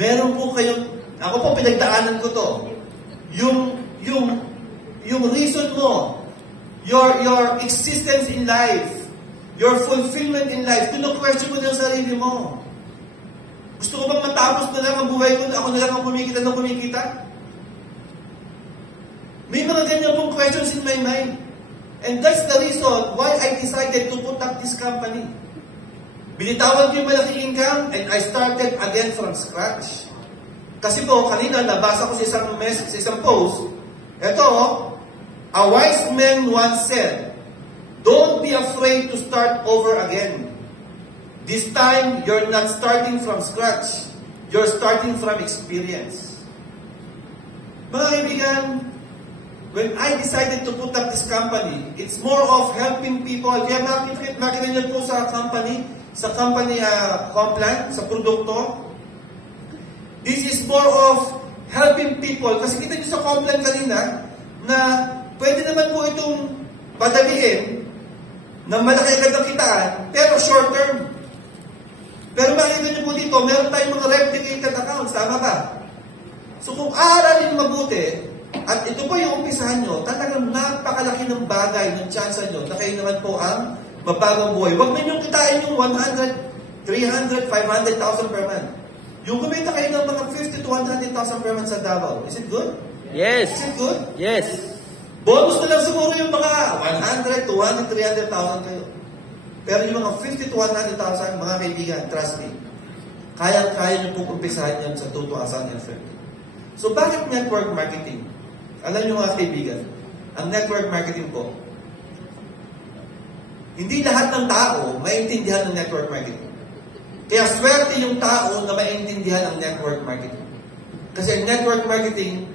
Meron po kayong, ako po pinagdaanan ko to. Yung reason mo, your existence in life, your fulfillment in life, question mo na yung sarili mo. Gusto ko bang matapos na lang ang buhay ko na ako na lang ang kumikita? May mga ganyan pong questions in my mind. And that's the reason why I decided to put up this company. Binitawan ko yung malaking income and I started again from scratch. Kasi po, kanina nabasa ko sa isang post, eto, a wise man once said, don't be afraid to start over again. This time, you're not starting from scratch. You're starting from experience. Mga kaibigan, when I decided to put up this company, it's more of helping people. Kaya makita niyo po sa company Complan, sa produkto. This is more of helping people. Kasi kita niyo sa Complan kanina, na pwede naman po itong padaliin na malaki agad ang kitaan, pero short term. Pero makita niyo po dito, meron tayong mga replicated accounts. Tama ba? So kung aaralin mabuti, at ito pa yung umpisahan nyo, talagang napakalaki ng bagay, ng chance nyo, na kayo naman po ang mabagong buhay. Huwag ninyong kitain yung 100, 300, 500,000 per month. Yung kumita kayo ng mga 50 to 100,000 per month sa Davao. Is it good? Yes. Is it good? Yes. Bonus na lang siguro yung mga 100, 200, 300,000 kayo. Pero yung mga 50 to 100,000, mga kaibigan, trust me, kaya nyo pong umpisahan yan sa 2050. So bakit network marketing? Alam niyo mga kaibigan, ang network marketing po, hindi lahat ng tao maintindihan ng network marketing. Kaya swerte yung tao na maintindihan ang network marketing. Kasi network marketing,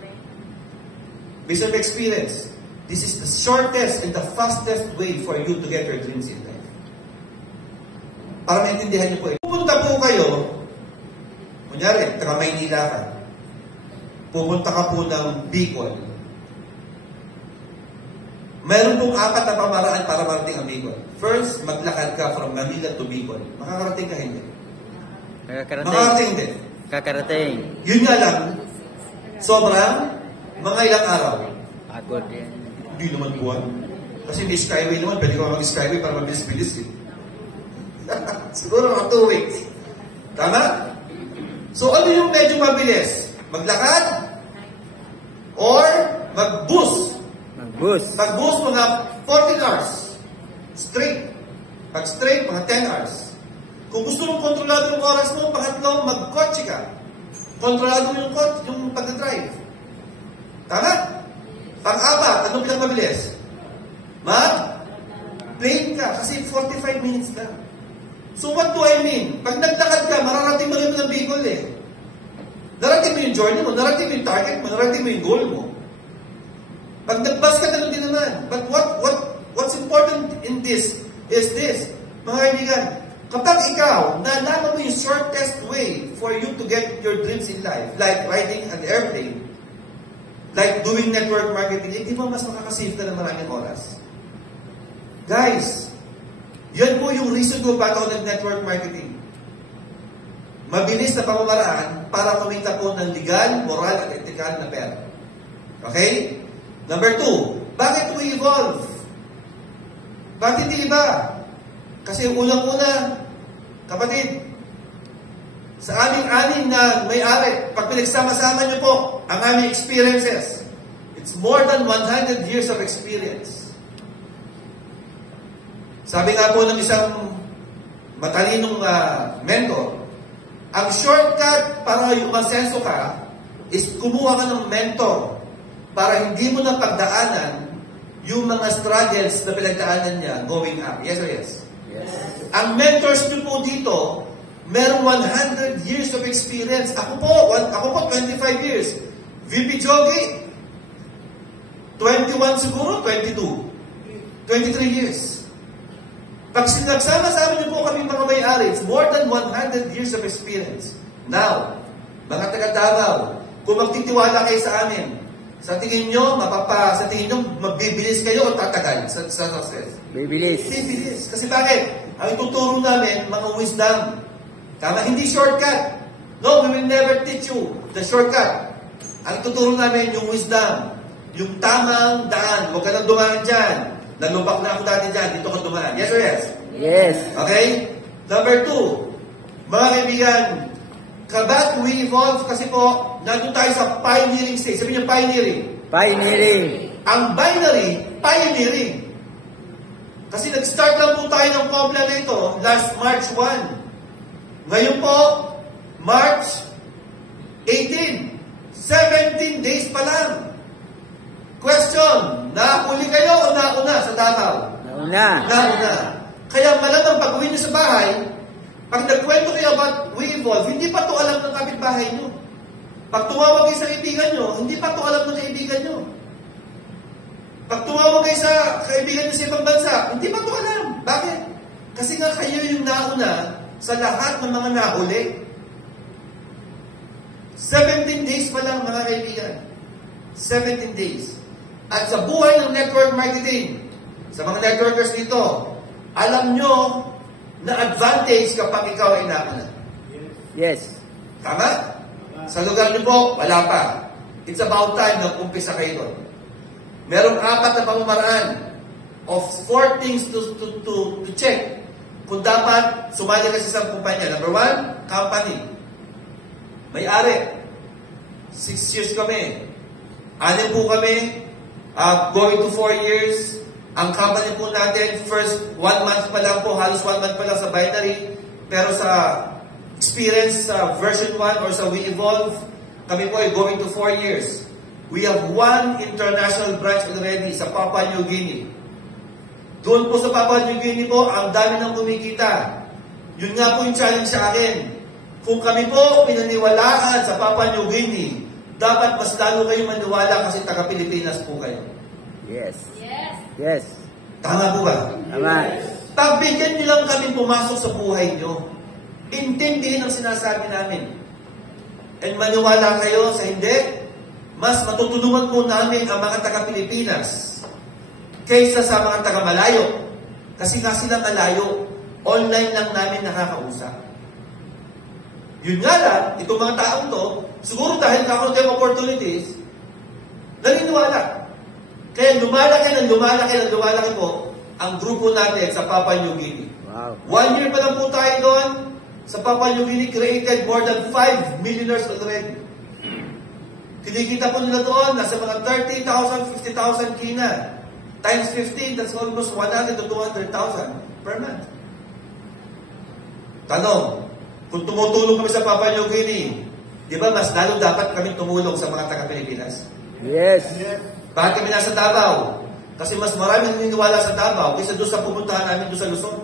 based on experience, this is the shortest and the fastest way for you to get your dreams in life. Para maintindihan niyo po. Pupunta po kayo, kunyari, taga Maynila ka, pupunta ka po ng Bicol. Meron pong 4 na pamaraan para marating ang Bicol. First, maglakad ka from Manila to Bicol. Makakarating ka hindi? Makakarating hindi. Kakarating. Yun nga lang, sobrang mga ilang araw. Pagod yan. Hindi naman buwan. Kasi may skyway naman, pwede ka mag-skyway para mabilis-bilis eh. Siguro mga 2 weeks. Tama? So ano yung medyo mabilis? Maglakad? Or mag-bus? Mag-bus. Mag-bus mga 14 hours. Straight. Pag straight, mga 10 hours. Kung gusto mong kontrolado yung oras mo, pangatlo, mag-kotse ka. Kontrolado mo yung pag-drive. Tama? Pang-apat, anong pinakamabilis? Mag-plane ka. Kasi 45 minutes lang. So what do I mean? Pag naglakad ka, mararating mo rin ng Bicol eh. Narating mo yung journey mo, narating mo yung target mo, narating mo yung goal mo. Pag nag-bus ka, ganun din naman. But what's important in this is this. Mga kaibigan, kapag ikaw, nalaman mo yung shortest way for you to get your dreams in life, like riding an airplane, like doing network marketing, di ba mas makakasave ka ng maraming oras? Guys, yan po yung reason ko bakit ako nag-network marketing. Mabilis na pamamaraan para kumita po ng legal, moral, at ethical na pera. Okay? Number 2, bakit we evolve? Bakit hindi iba? Kasi unang-una, kapatid, sa aming-aning na may-ari, pag pinagsama-sama niyo po ang aming experiences, it's more than 100 years of experience. Sabi nga po ng isang matalinong mentor, ang shortcut para umasenso ka is kumuha ka ng mentor para hindi mo na pagdaanan yung mga struggles na pinagdaanan niya going up. Yes or yes? Yes. Ang mentors niyo po dito, merong 100 years of experience. Ako po 25 years. VP Jogi, 21 siguro, 22. 23 years. Pag sinagsama-sama niyo po kami mga may-ari, it's more than 100 years of experience. Now, mga taga-Davao, kung magtitiwala kayo sa amin, sa tingin nyo, magbibilis kayo o tatagal sa success? Bibilis. Bibilis. Kasi bakit? Ang ituturo namin, mga wisdom. Tama? Hindi shortcut. No, we will never teach you the shortcut. Ang ituturo namin, yung wisdom. Yung tamang daan. Huwag ka nang dumaan dyan. Nalubak na ako dati dyan, dito ka dumaan. Yes or yes? Yes. Okay? Number 2, mga kaibigan, kabat we evolve kasi po, nandun tayo sa pioneering stage. Sabi niyo, pioneering. Pioneering. Ang binary, pioneering. Kasi nag-start lang po tayo ng Pobla na ito last March 1. Ngayon po, March 18. 17 days pa lang. Question, nahuli kayo o nauna sa Davao? Nauna. Nauna. Kaya malamang pag uwi niyo sa bahay, pag nagkwento kayo about we evolve, hindi pa to alam ng kapitbahay niyo. Pag tumawag kayo sa kaibigan niyo, hindi pa to alam ng kaibigan niyo. Pag tumawag kayo sa kaibigan niyo sa ibang bansa, hindi pa to alam. Bakit? Kasi nga kayo yung nauna sa lahat ng mga nahuli. 17 days pa lang mga kaibigan. 17 days. At sa buhay ng network marketing, sa mga networkers dito, alam nyo na advantage kapag ikaw ay nauna. Yes. Tama? Sa lugar nyo po, wala pa. It's about time na umpisa kayo doon. Merong 4 na pamamaraan of 4 things to check kung dapat sumali ka sa isang kumpanya. Number 1, company. May-ari. 6 years kami. 6 po kami. Going to 4 years. Ang company po natin, first 1 month pa lang po, halos 1 month pa lang sa binary. Pero sa experience sa version 1 or sa We Evolve, Kami po ay going to 4 years. We have 1 international branch already sa Papua New Guinea. Doon po sa Papua New Guinea po, ang dami nang kumikita. Yun nga po yung challenge sa akin. Kung kami po pinaniwalaan sa Papua New Guinea, dapat mas lalo kayong maniwala kasi taga-Pilipinas po kayo. Yes. Yes. Yes. Tama po ba? Tama. Pagbigyan niyo lang kami pumasok sa buhay niyo. Intindihin ang sinasabi namin. And maniwala kayo sa hindi, mas matutulungan po namin ang mga taga-Pilipinas kaysa sa mga taga-malayo. Kasi nga sila malayo, online lang namin nakakausap. Yun nga lang, itong mga taong to, siguro dahil kakaroon tayong opportunities, naniniwala. Kaya lumalaki po ang grupo natin sa Papua New Guinea. Wow. 1 year pa lang po tayo doon. Sa Papua New Guinea, created more than 5 millionaires already. Kinikita po nila doon, nasa mga 30,000, 50,000 kina. Times 15, that's almost 100 to 200,000 per month. Tanong, kung tumutulong kami sa Papua New Guinea, di ba mas lalo dapat kami tumulong sa mga taga-Pilipinas? Yes. Bakit kami nasa Davao? Kasi mas marami naniniwala sa Davao kaysa doon sa pupuntahan namin doon sa Luzon.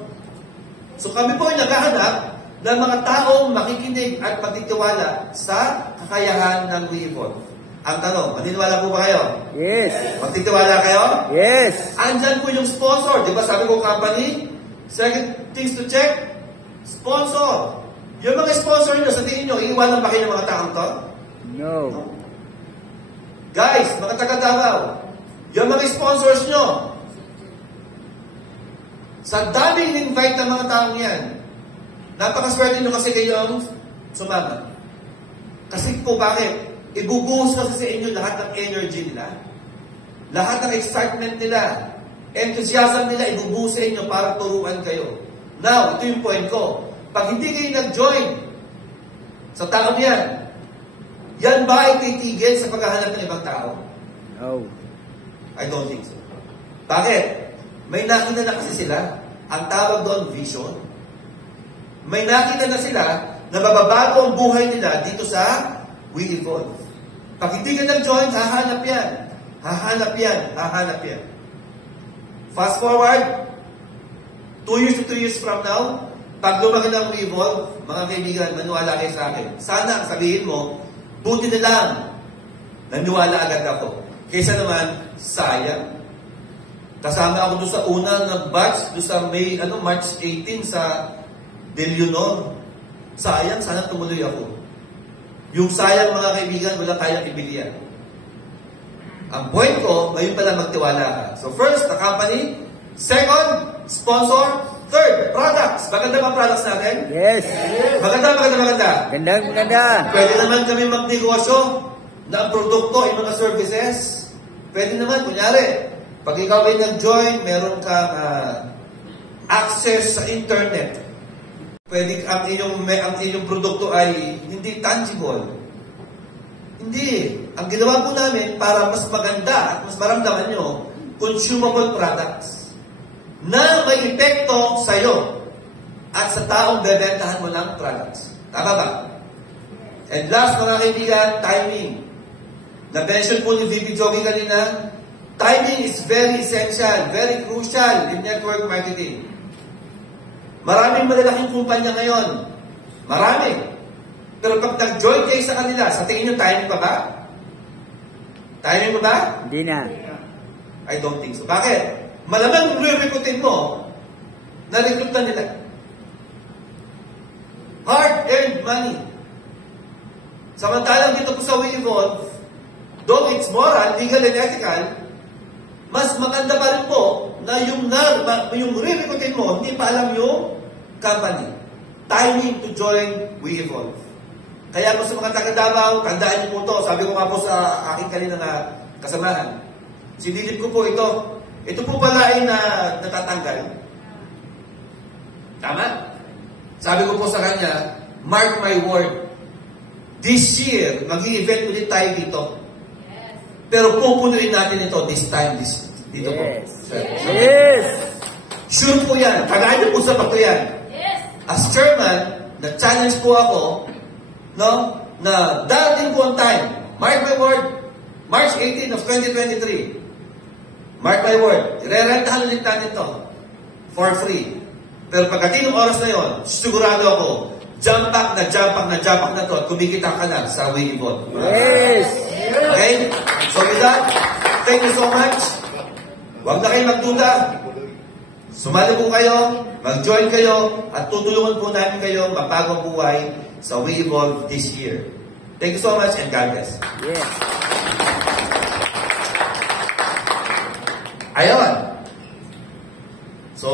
So kami po ay naghahanap ng mga taong makikinig at magtitiwala sa kakayahan ng WeEvolve. Ang tanong, maniniwala po ba kayo? Yes. Magtitiwala kayo? Yes. Andyan po yung sponsor. Di ba sabi ko company? Second things to check, sponsor. Yung mga sponsor nyo, sa tingin nyo, iiwanan ba kayo ng mga taong to? No. Guys, mga taga-Davao, yung mga sponsors nyo, sa daming invite ng mga taong yan, napakaswerte nyo kasi kayong sumama. Kasi po bakit? Ibubuhos kasi sa inyo lahat ng energy nila. Lahat ng excitement nila. Enthusiasm nila, ibubuhos sa inyo para turuan kayo. Now, ito yung point ko. Pag hindi kayo nag-join sa taong yan, yan ba ay titigil sa paghahanap ng ibang tao? No. I don't think so. Bakit? May nakita na kasi sila. Ang tawag doon, vision. May nakita na sila na mababago ang buhay nila dito sa WeEvolve. Pag hindi ka nag-join, hahanap yan. Hahanap yan. Hahanap yan. Fast forward, 2 years to 2 years from now, pag lumaki ng WeEvolve, mga kaibigan, maniwala kayo sa akin. Sana sabihin mo, buti na lang, naniwala agad ako. Kaysa naman, sayang. Kasama ako doon sa unang nag-batch, doon sa March 18 sa Del Leonor. Sayang, sana tumuloy ako. Yung sayang, mga kaibigan, wala kayang ibili yan. Ang point ko, ngayon pala magtiwala ka. So first, the company. Second, sponsor. Third, products. Maganda ba products natin? Yes. Maganda. Ganda. Pwede naman kami magnegosyo na ang produkto ay mga services. Pwede naman, kunyari, pag ikaw ay nag-join, meron kang access sa internet. Pwede ang inyong produkto ay hindi tangible. Hindi. Ang ginawa po namin para mas maganda at mas maramdaman nyo, consumable products na may epekto sa iyo at sa taong bebentahan mo ng products. Tama ba? And last, mga kaibigan, timing. Na-mention po ni VP Jogi kanina, timing is very essential, very crucial in network marketing. Maraming malalaking kumpanya ngayon. Marami. Pero pag nag-join kayo sa kanila, sa tingin nyo, timing pa ba? Timing pa ba? Hindi na. I don't think so. Bakit? Malamang re-recruitin mo, na-recruit na nila. Hard-earned money. Samantalang dito po sa WeEvolve, though it's moral, legal, and ethical, mas maganda pa rin po na yung re-recruitin mo, hindi pa alam yung company. Timing to join WeEvolve. Kaya po sa mga taga-Davao, tandaan niyo po ito. Sabi ko nga po sa aking kanina na kasamahan. Sinilip ko po ito. Ito po pala ay natatanggal. Tama? Sabi ko po sa kanya, mark my word. This year, mag-i-event ulit tayo dito. Pero pupunuin natin ito this time, dito po. Yes. Sure po yan. Tagaan niyo po sa pato yan. Yes. As chairman, na-challenge po ako, no? na darating po ang time, mark my word, March 18 of 2023, mark my word, irerentahan ulit natin to for free. Pero pagdating ng oras na yon, sigurado ako, jump back na to at kumikita ka na sa Wikibon. Yes! Okay? So with that, thank you so much. Huwag na kayo magduda. Sumali po kayo, mag-join kayo, at tutulungan po namin kayo magbago ang buhay sa We Evolve this year. Thank you so much and God bless. Yes! Ayun. So,